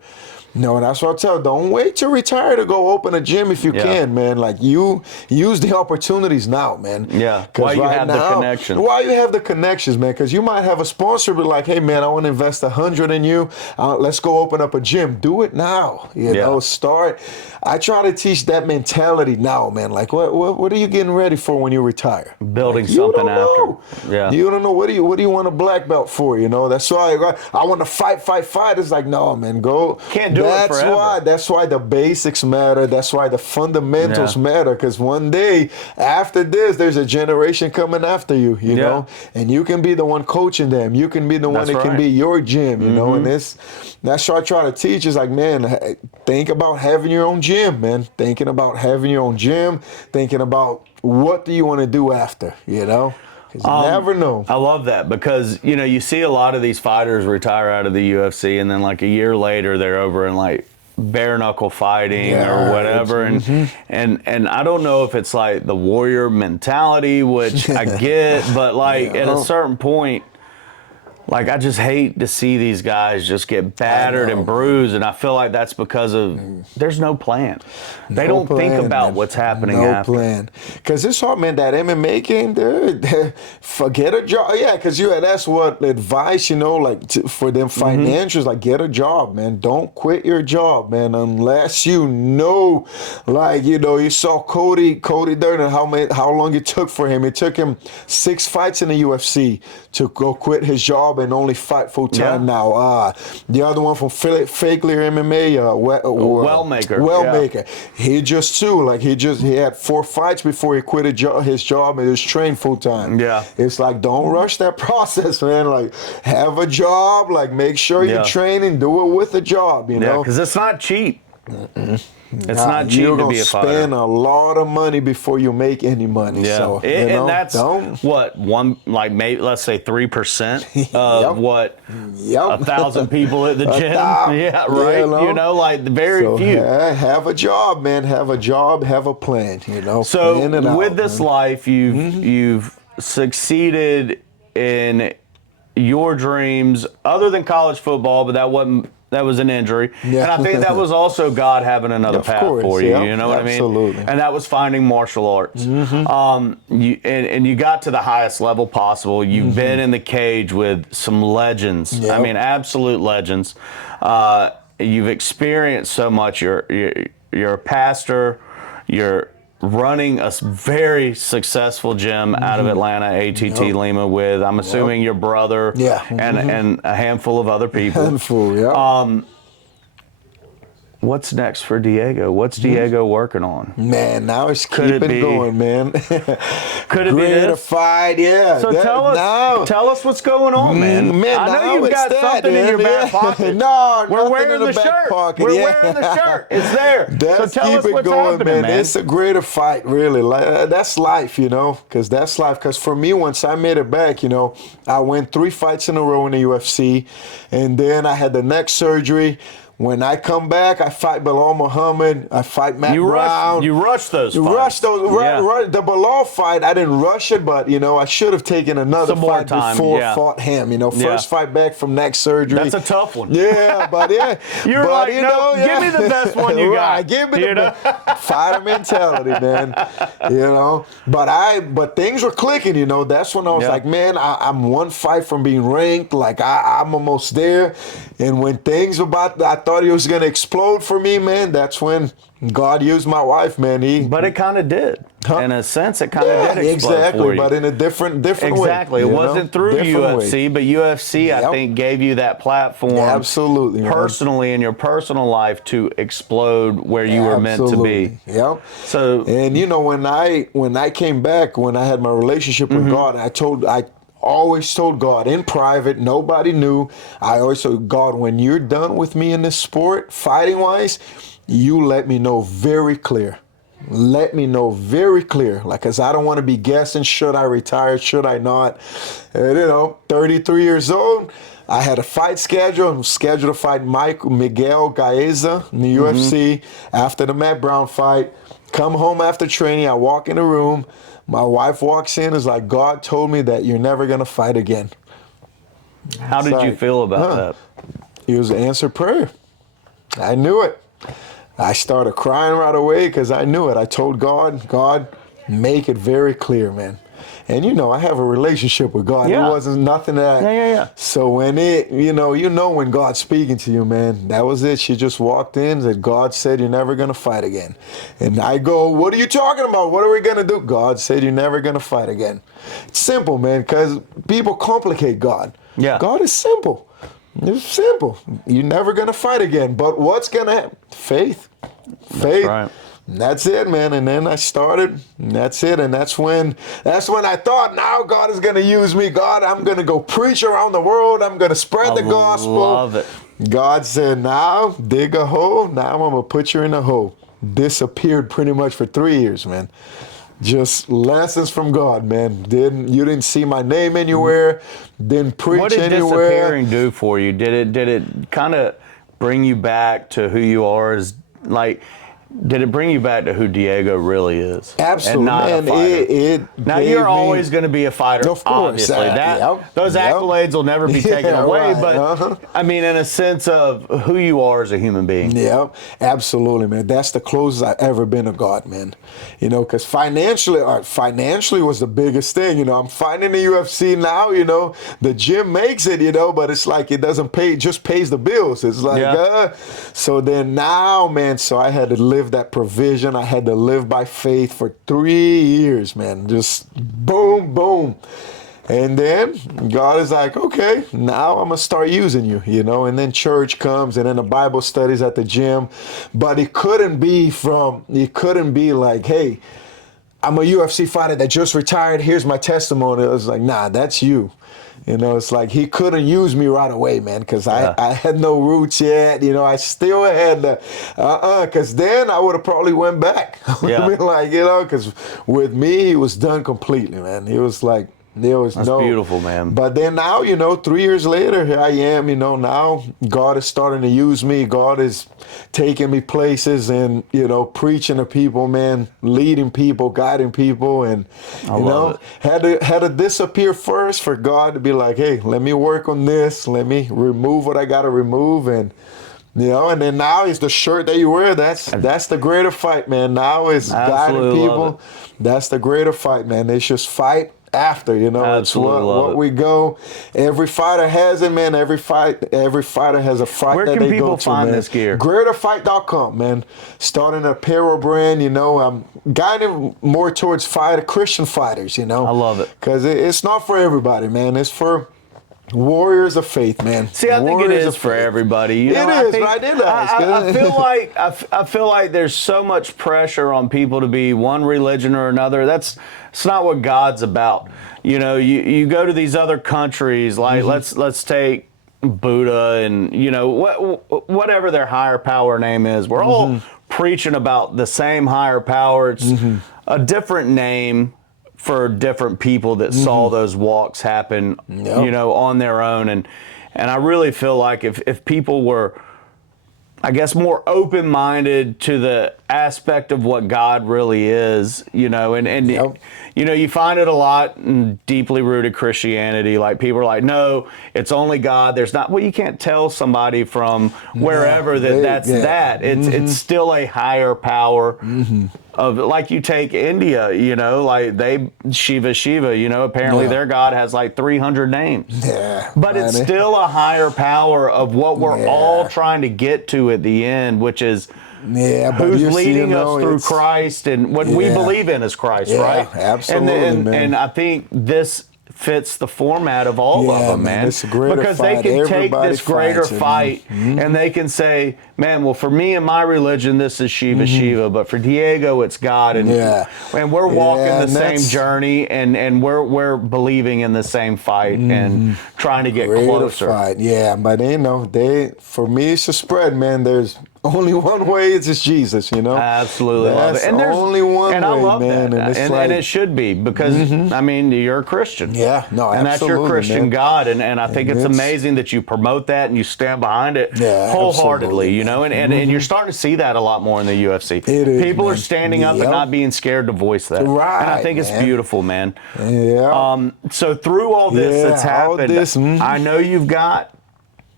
No, that's what I tell. Don't wait to retire to go open a gym if you can, man. Like, you use the opportunities now, man. Yeah. While you have the connections. While you have the connections, man. Because you might have a sponsor be like, hey, man, I want to invest $100 in you. Let's go open up a gym. Do it now. You know, start. I try to teach that mentality now, man. Like, what are you getting ready for when you retire? Building something after. Yeah. You don't know what do you want a black belt for? You know, that's why I want to fight. It's like, no, man, go. Can't do it forever. That's why the basics matter. That's why the fundamentals matter. Because one day after this, there's a generation coming after you. You know, and you can be the one coaching them. You can be the one that can be your gym. You know, and that's what I try to teach. Is like, man, think about having your own gym, man. Thinking about having your own gym. Thinking about what do you want to do after. You know. You never know. I love that because, you know, you see a lot of these fighters retire out of the UFC and then like a year later they're over in like bare knuckle fighting or whatever. And I don't know if it's like the warrior mentality, which I get, but like at a certain point, like I just hate to see these guys just get battered and bruised, and I feel like that's because of there's no plan. They don't think about what's happening after. No plan. Because it's hard, man. That MMA game, dude, forget a job. Yeah, because that's what advice, you know, like for them financials, like get a job, man. Don't quit your job, man, unless you know, like, you know, you saw Cody Durden, how long it took for him. It took him 6 fights in the UFC to go quit his job and only fight full time now. The other one from Fakely MMA, Wellmaker. He just he had 4 fights before he quit his job and was trained full time. Yeah, it's like, don't rush that process, man. Like, have a job. Like, make sure you train and do it with a job. You know, because it's not cheap. It's not cheap to be a fighter. You're gonna spend a lot of money before you make any money. Yeah, so, and that's what maybe let's say 3% of what 1,000 people at the gym. Yeah, right. You know, like very few. Have a job, man. Have a job. Have a plan. You know. So with this life, you've succeeded in your dreams, other than college football, but that was an injury. Yeah. And I think that was also God having another path for you. You know what I mean? Absolutely. And that was finding martial arts. You got to the highest level possible. You've been in the cage with some legends. I mean, absolute legends. You've experienced so much. You're a pastor. You're running a very successful gym out of Atlanta, ATT Lima, with, I'm assuming, your brother and a handful of other people. What's next for Dhiego? What's Dhiego working on? Man, now it's keeping going, man. Could it be this? Fight, So tell us what's going on, man. I know you've got something in your back pocket. We're wearing the shirt. We're wearing the shirt. It's there. So tell us what's happening, man. It's a greater fight, really. That's life, you know, because that's life. Because for me, once I made it back, you know, I went 3 fights in a row in the UFC, and then I had the neck surgery. When I come back, I fight Bilal Muhammad. I fight Matt Brown. You rushed those fights. Rushed those. The Bilal fight, I didn't rush it, but, you know, I should have taken another fight before I fought him. You know, first fight back from neck surgery. That's a tough one. Yeah, but You're like, give me the best one you got. Give me the fighter mentality, man. You know, but things were clicking. You know, that's when I was like, man, I'm 1 fight from being ranked. Like, I'm almost there. And when things were I thought it was going to explode for me, man. That's when God used my wife, man. But it kind of did. In a sense, it kind of did explode for you. But in a different way. Exactly. It wasn't through UFC, but UFC, I think, gave you that platform personally in your personal life to explode where you were meant to be. Yep. So, and, you know, when I came back, when I had my relationship with God, I always told God in private, nobody knew. I always told God, when you're done with me in this sport, fighting wise, you let me know very clear. let me know very clear, like, because I don't want to be guessing, should I retire, should I not? And, 33 years old, I had a fight schedule. I'm scheduled to fight Miguel Gaeza in the UFC after the Matt Brown fight. Come home after training, I walk in the room, my wife walks in, is like, God told me that you're never going to fight again. How did you feel about that? It was an answered prayer. I knew it. I started crying right away because I knew it. I told God, make it very clear, man. And I have a relationship with God. Yeah. It wasn't nothing that. Yeah. So when when God's speaking to you, man, that was it. She just walked in, said, God said you're never going to fight again. And I go, what are you talking about? What are we going to do? God said you're never going to fight again. It's simple, man, because people complicate God. Yeah. God is simple. It's simple. You're never going to fight again. But what's going to happen? Faith. That's right. And that's it, man. And then I started, and that's it. And that's when I thought, now God is going to use me. God, I'm going to go preach around the world. I'm going to spread the gospel. Love it. God said, now dig a hole. Now I'm going to put you in a hole. Disappeared pretty much for 3 years, man. Just lessons from God, man. You didn't see my name anywhere. Didn't preach What did anywhere. disappearing do for you? Did it kind of bring you back to who you are as did it bring you back to who Dhiego really is? Absolutely, and not man. A fighter? It Now gave you're me- always going to be a fighter, Of course. obviously. Those Yep. accolades will never be taken Yeah, away, right. but I mean, in a sense of who you are as a human being. Yeah, absolutely, man. That's the closest I've ever been to God, man. Because financially was the biggest thing. I'm fighting in the UFC now. The gym makes it. But it's like it doesn't pay. It just pays the bills. It's like, so then now, man. So I had to live that provision. I had to live by faith for 3 years, man. Just boom, boom. And then God is like, okay, now I'm going to start using you, and then church comes and then the Bible studies at the gym. But it couldn't be like, hey, I'm a UFC fighter that just retired. Here's my testimony. It was like, nah, that's you. It's like he couldn't use me right away, man, because I had no roots yet. I still had the, because then I would have probably went back. Yeah. Because with me, he was done completely, man. He was like, That's beautiful, man. But then now, 3 years later, here I am, now God is starting to use me. God is taking me places and, preaching to people, man, leading people, guiding people. And, had to disappear first for God to be like, hey, let me work on this. Let me remove what I got to remove. And, and then now it's the shirt that you wear. That's the greater fight, man. Now it's guiding people. That's the greater fight, man. It's just fight after, it's what we go. Every fighter has it, man. Every fighter has a fight. Where that can they people go to, find man. this gear? Greaterfight.com, man. Starting an apparel brand, I'm guiding more towards Christian fighters, I love it. because it's not for everybody, man. It's for warriors of faith, man. See, I think it Warriors is of for faith. everybody. It is, but I did ask. I feel like there's so much pressure on people to be one religion or another. It's not what God's about. You go to these other countries, like let's take Buddha and whatever their higher power name is. We're all preaching about the same higher power. It's a different name for different people that saw those walks happen, on their own. And I really feel like if people were, I guess, more open-minded to the aspect of what God really is, you find it a lot in deeply rooted Christianity. Like people are like, no, it's only God. There's not. Well, you can't tell somebody from wherever that's that. It's still a higher power. Of like you take India, like Shiva, apparently their God has like 300 names. Yeah, but it's still a higher power of what we're all trying to get to at the end, which is who's leading us through Christ, and what we believe in is Christ, right? Absolutely, man. And I think this fits the format of all of them, man. It's a greater because fight. they can take Everybody this greater fights it, fight and they can say, man, well, for me and my religion, this is Shiva, but for Dhiego, it's God, and we're walking the same journey, and we're believing in the same fight and trying to get greater closer. Fight. Yeah, but for me, it's a spread, man. There's Only one way is just Jesus, you know? Absolutely love it. That's only one and way, I love man. that. And, it's And it should be because, I mean, you're a Christian. Yeah, no, and that's your absolutely, Christian man. God. And I think it's amazing that you promote that and you stand behind it wholeheartedly, absolutely, you know? And you're starting to see that a lot more in the UFC. It is, People man. are standing up and not being scared to voice that. Right, and I think it's man. beautiful, man. Yeah. So through all this that's all happened, this, I know you've got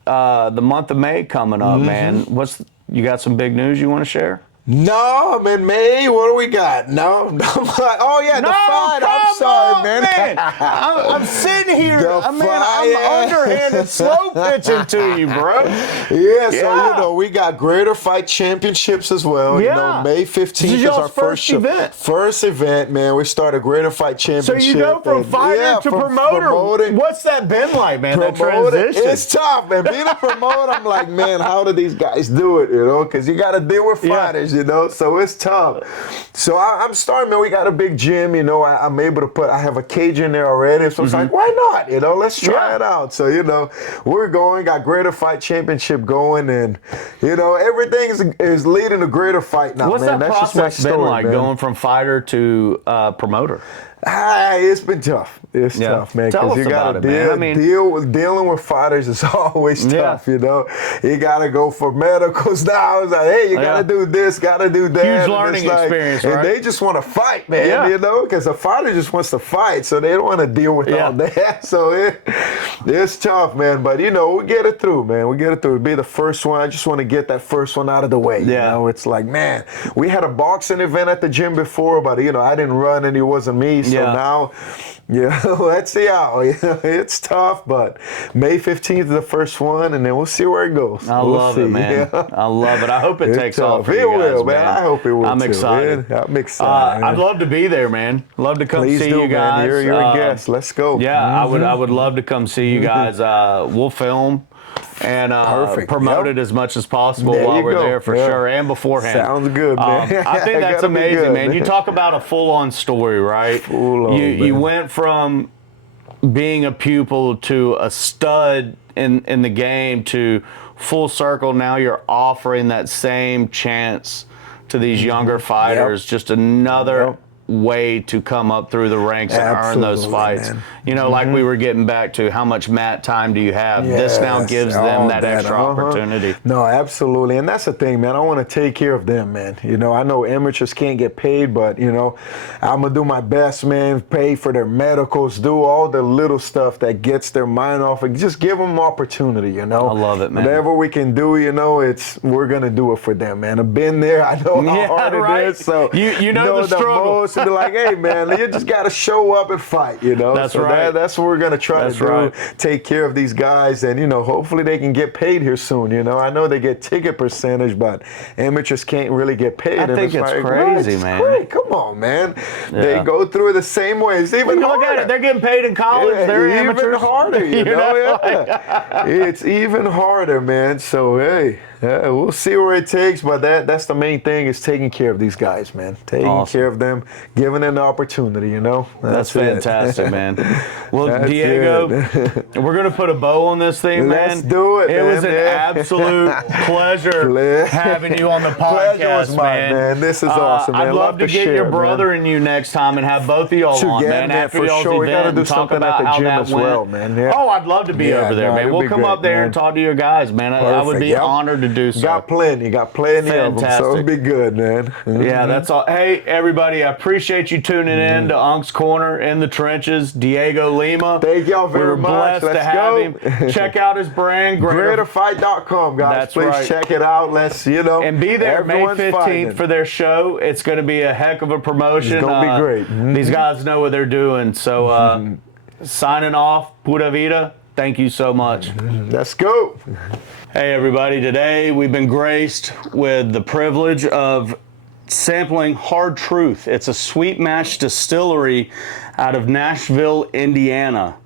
the month of May coming up, man. You got some big news you want to share? No, I'm in May. What do we got? No, oh yeah, the fight. I'm sorry, on, man. I'm sitting here. The I'm fight. underhanded slow pitching to you, bro. Yeah, so you know we got Greater Fight Championships as well. You know, May 15th This is is y'all's our first event. First event, man. We started Greater Fight So Championship. you go from and, fighter to from promoter. promoting. What's that been like, man? That Promoter, transition. it's tough, man. Being a promoter, I'm like, man, how do these guys do it? You know, because you got to deal with fighters, you know. So it's tough. So I'm starting, man. We got a big gym, you know. I'm able to I have a cage in there already. So it's like, why not? You know, let's try it out. So, you know, we're going, got Greater Fight Championship going, and, you know, everything is leading to Greater Fight now, What's man. that That's just my process been story, like, man. going from fighter to promoter? It's been tough. It's tough, man, Tell because us you got about to it, man. I mean, dealing with fighters is always tough, you know. You got to go for medicals now. It's like, hey, you got to do this, got to do that. Huge And learning it's like, experience, right? And they just want to fight, man, you know, because a fighter just wants to fight, so they don't want to deal with all that. So it's tough, man, but, you know, we get it through, man. We get it through. It'll be the first one. I just want to get that first one out of the way, you know. It's like, man, we had a boxing event at the gym before, but, you know, I didn't run and it wasn't me, so now, let's see how. It's tough, but May 15th is the first one, and then we'll see where it goes. I love it, man. I love it. I hope it takes off for you guys, will, man. I hope it will. I'm excited. Man. I'm excited. I'd love to be there, man. Love to come Please see do, you guys. Man. You're a guest. Let's go. Yeah, I would love to come see you guys. We'll film and promote it as much as possible while we're there for sure, and beforehand. Sounds good, man. I think that's amazing, man. You talk about a full-on story, right? You went from being a pupil to a stud in the game to full circle. Now you're offering that same chance to these younger fighters, just another way to come up through the ranks and earn those fights. Man. You know, like we were getting back to, how much mat time do you have? This now gives them that extra opportunity. No, absolutely. And that's the thing, man. I want to take care of them, man. You know, I know amateurs can't get paid, but, you know, I'm going to do my best, man. Pay for their medicals, do all the little stuff that gets their mind off, and just give them opportunity, you know. I love it, man. Whatever we can do, you know, we're going to do it for them, man. I've been there. I know how hard it is. So you know the struggle. Most, and be like, hey, man, you just got to show up and fight, you know. That's so right. That's what we're going to try to do, take care of these guys, and, you know, hopefully they can get paid here soon, you know. I know they get ticket percentage, but amateurs can't really get paid. I think it's crazy, man. Great. Come on, man. They go through it the same way. It's even harder. Look at it. They're getting paid in college. They're even amateurs. harder, you know. It's even harder, man. So, hey. Yeah, we'll see where it takes, but that's the main thing, is taking care of these guys, man. Taking care of them, giving them the opportunity, you know? That's fantastic, man. Well, Dhiego, we're going to put a bow on this thing, man. Let's do it, It was an absolute pleasure having you on the podcast, Pleasure was mine, man. This is awesome, man. I'd love to get your brother and you next time and have both of y'all on, man. After y'all's event, we got to do and talk something about at the how gym that as went. well, man. Yeah. Oh, I'd love to be over there, man. We'll come up there and talk to your guys, man. I would be honored to do so. Got plenty of them, so it'll be good, man. Yeah, that's all. Hey, everybody, I appreciate you tuning in to Unc's Corner in the Trenches. Dhiego Lima. Thank y'all very much. We're blessed to have him. Check out his brand, GreaterFight.com, guys. Please check it out. Let's, you know. And be there May 15th for their show. It's going to be a heck of a promotion. It's going to be great. These guys know what they're doing. So, signing off, Pura Vida. Thank you so much. Let's go. Hey everybody, today we've been graced with the privilege of sampling Hard Truth. It's a sweet mash distillery out of Nashville, Indiana.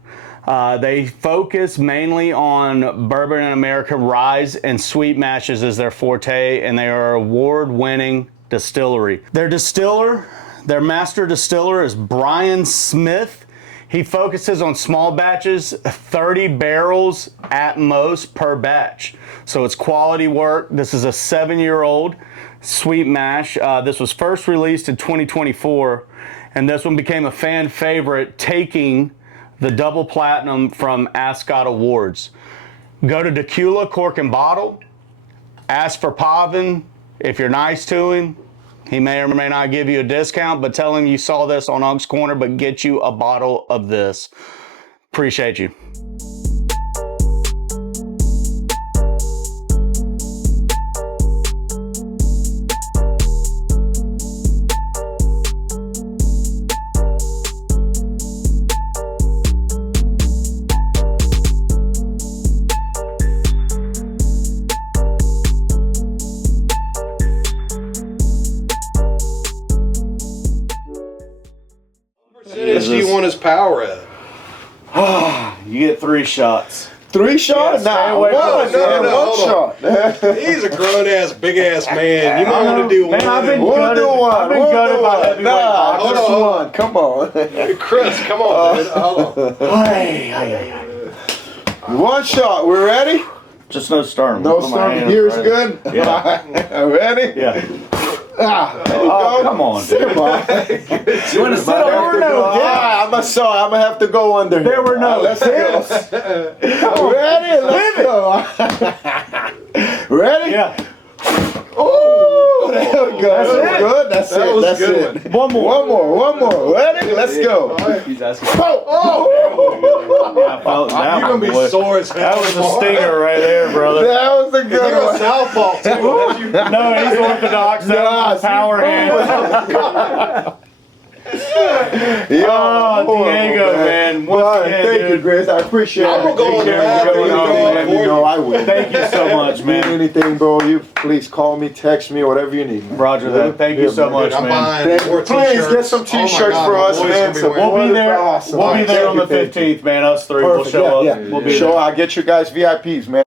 They focus mainly on bourbon and American ryes, and sweet mashes is their forte, and they are an award-winning distillery. Their master distiller is Brian Smith. He focuses on small batches, 30 barrels at most per batch. So it's quality work. This is a 7-year-old sweet mash. This was first released in 2024, and this one became a fan favorite, taking the double platinum from Ascot Awards. Go to Tequila Cork and Bottle, ask for Pavin. If you're nice to him, he may or may not give you a discount, but tell him you saw this on Unc's Corner, but get you a bottle of this. Appreciate you. Do you want his power at? You get 3 shots. 3 shots? stay Nah, away from one, us. man, No, one hold shot. He's a grown ass, big ass man. You might want to do one. I've been We'll gutted- do one. I've been we'll gutted do by one. heavyweight Nah, boxers. just Hold on. one. Come on. Chris, come on, dude. Hold on. Hey. One shot. We ready? Just no sternum. No Put my start. hand Here's right- good. Yeah. Ready? Yeah. Ah, there you Oh, go. come on, Sit dude. on. You want to sit There over? we No, go. yeah. Ah, I'm gonna have to go under. There were no Let's go. Ready? Let's go. Ready? Yeah. Oh, there we go. That's That was it. good. That's That it. was That's good it. One more. One more. Ready? Let's go. He's asking. Oh, You're gonna be sore as hell. That was a stinger right there, brother. that was a good You're a one. southpaw too. No, he's orthodox. That was a power hand. Oh, Dhiego, man. Once Well, again, thank you, dude. Grace. I appreciate it. I'm gonna go in the Take care. bathroom You and know, go let for me know you. I will. Thank you so much, Need man. anything, bro? You please call me, text me, whatever you need. Man. Roger that. Thank you Yeah, so man. much, I'm man. buying Thank you. more Please t-shirts. get some Oh my t-shirts God, for my us, boys man. gonna be wearing We'll be there. Awesome. We'll be there Thank on you, the thank you. 15th, man. Us three. We'll Perfect. show Yeah, up. yeah. We'll be Show. there. I'll get you guys VIPs, man.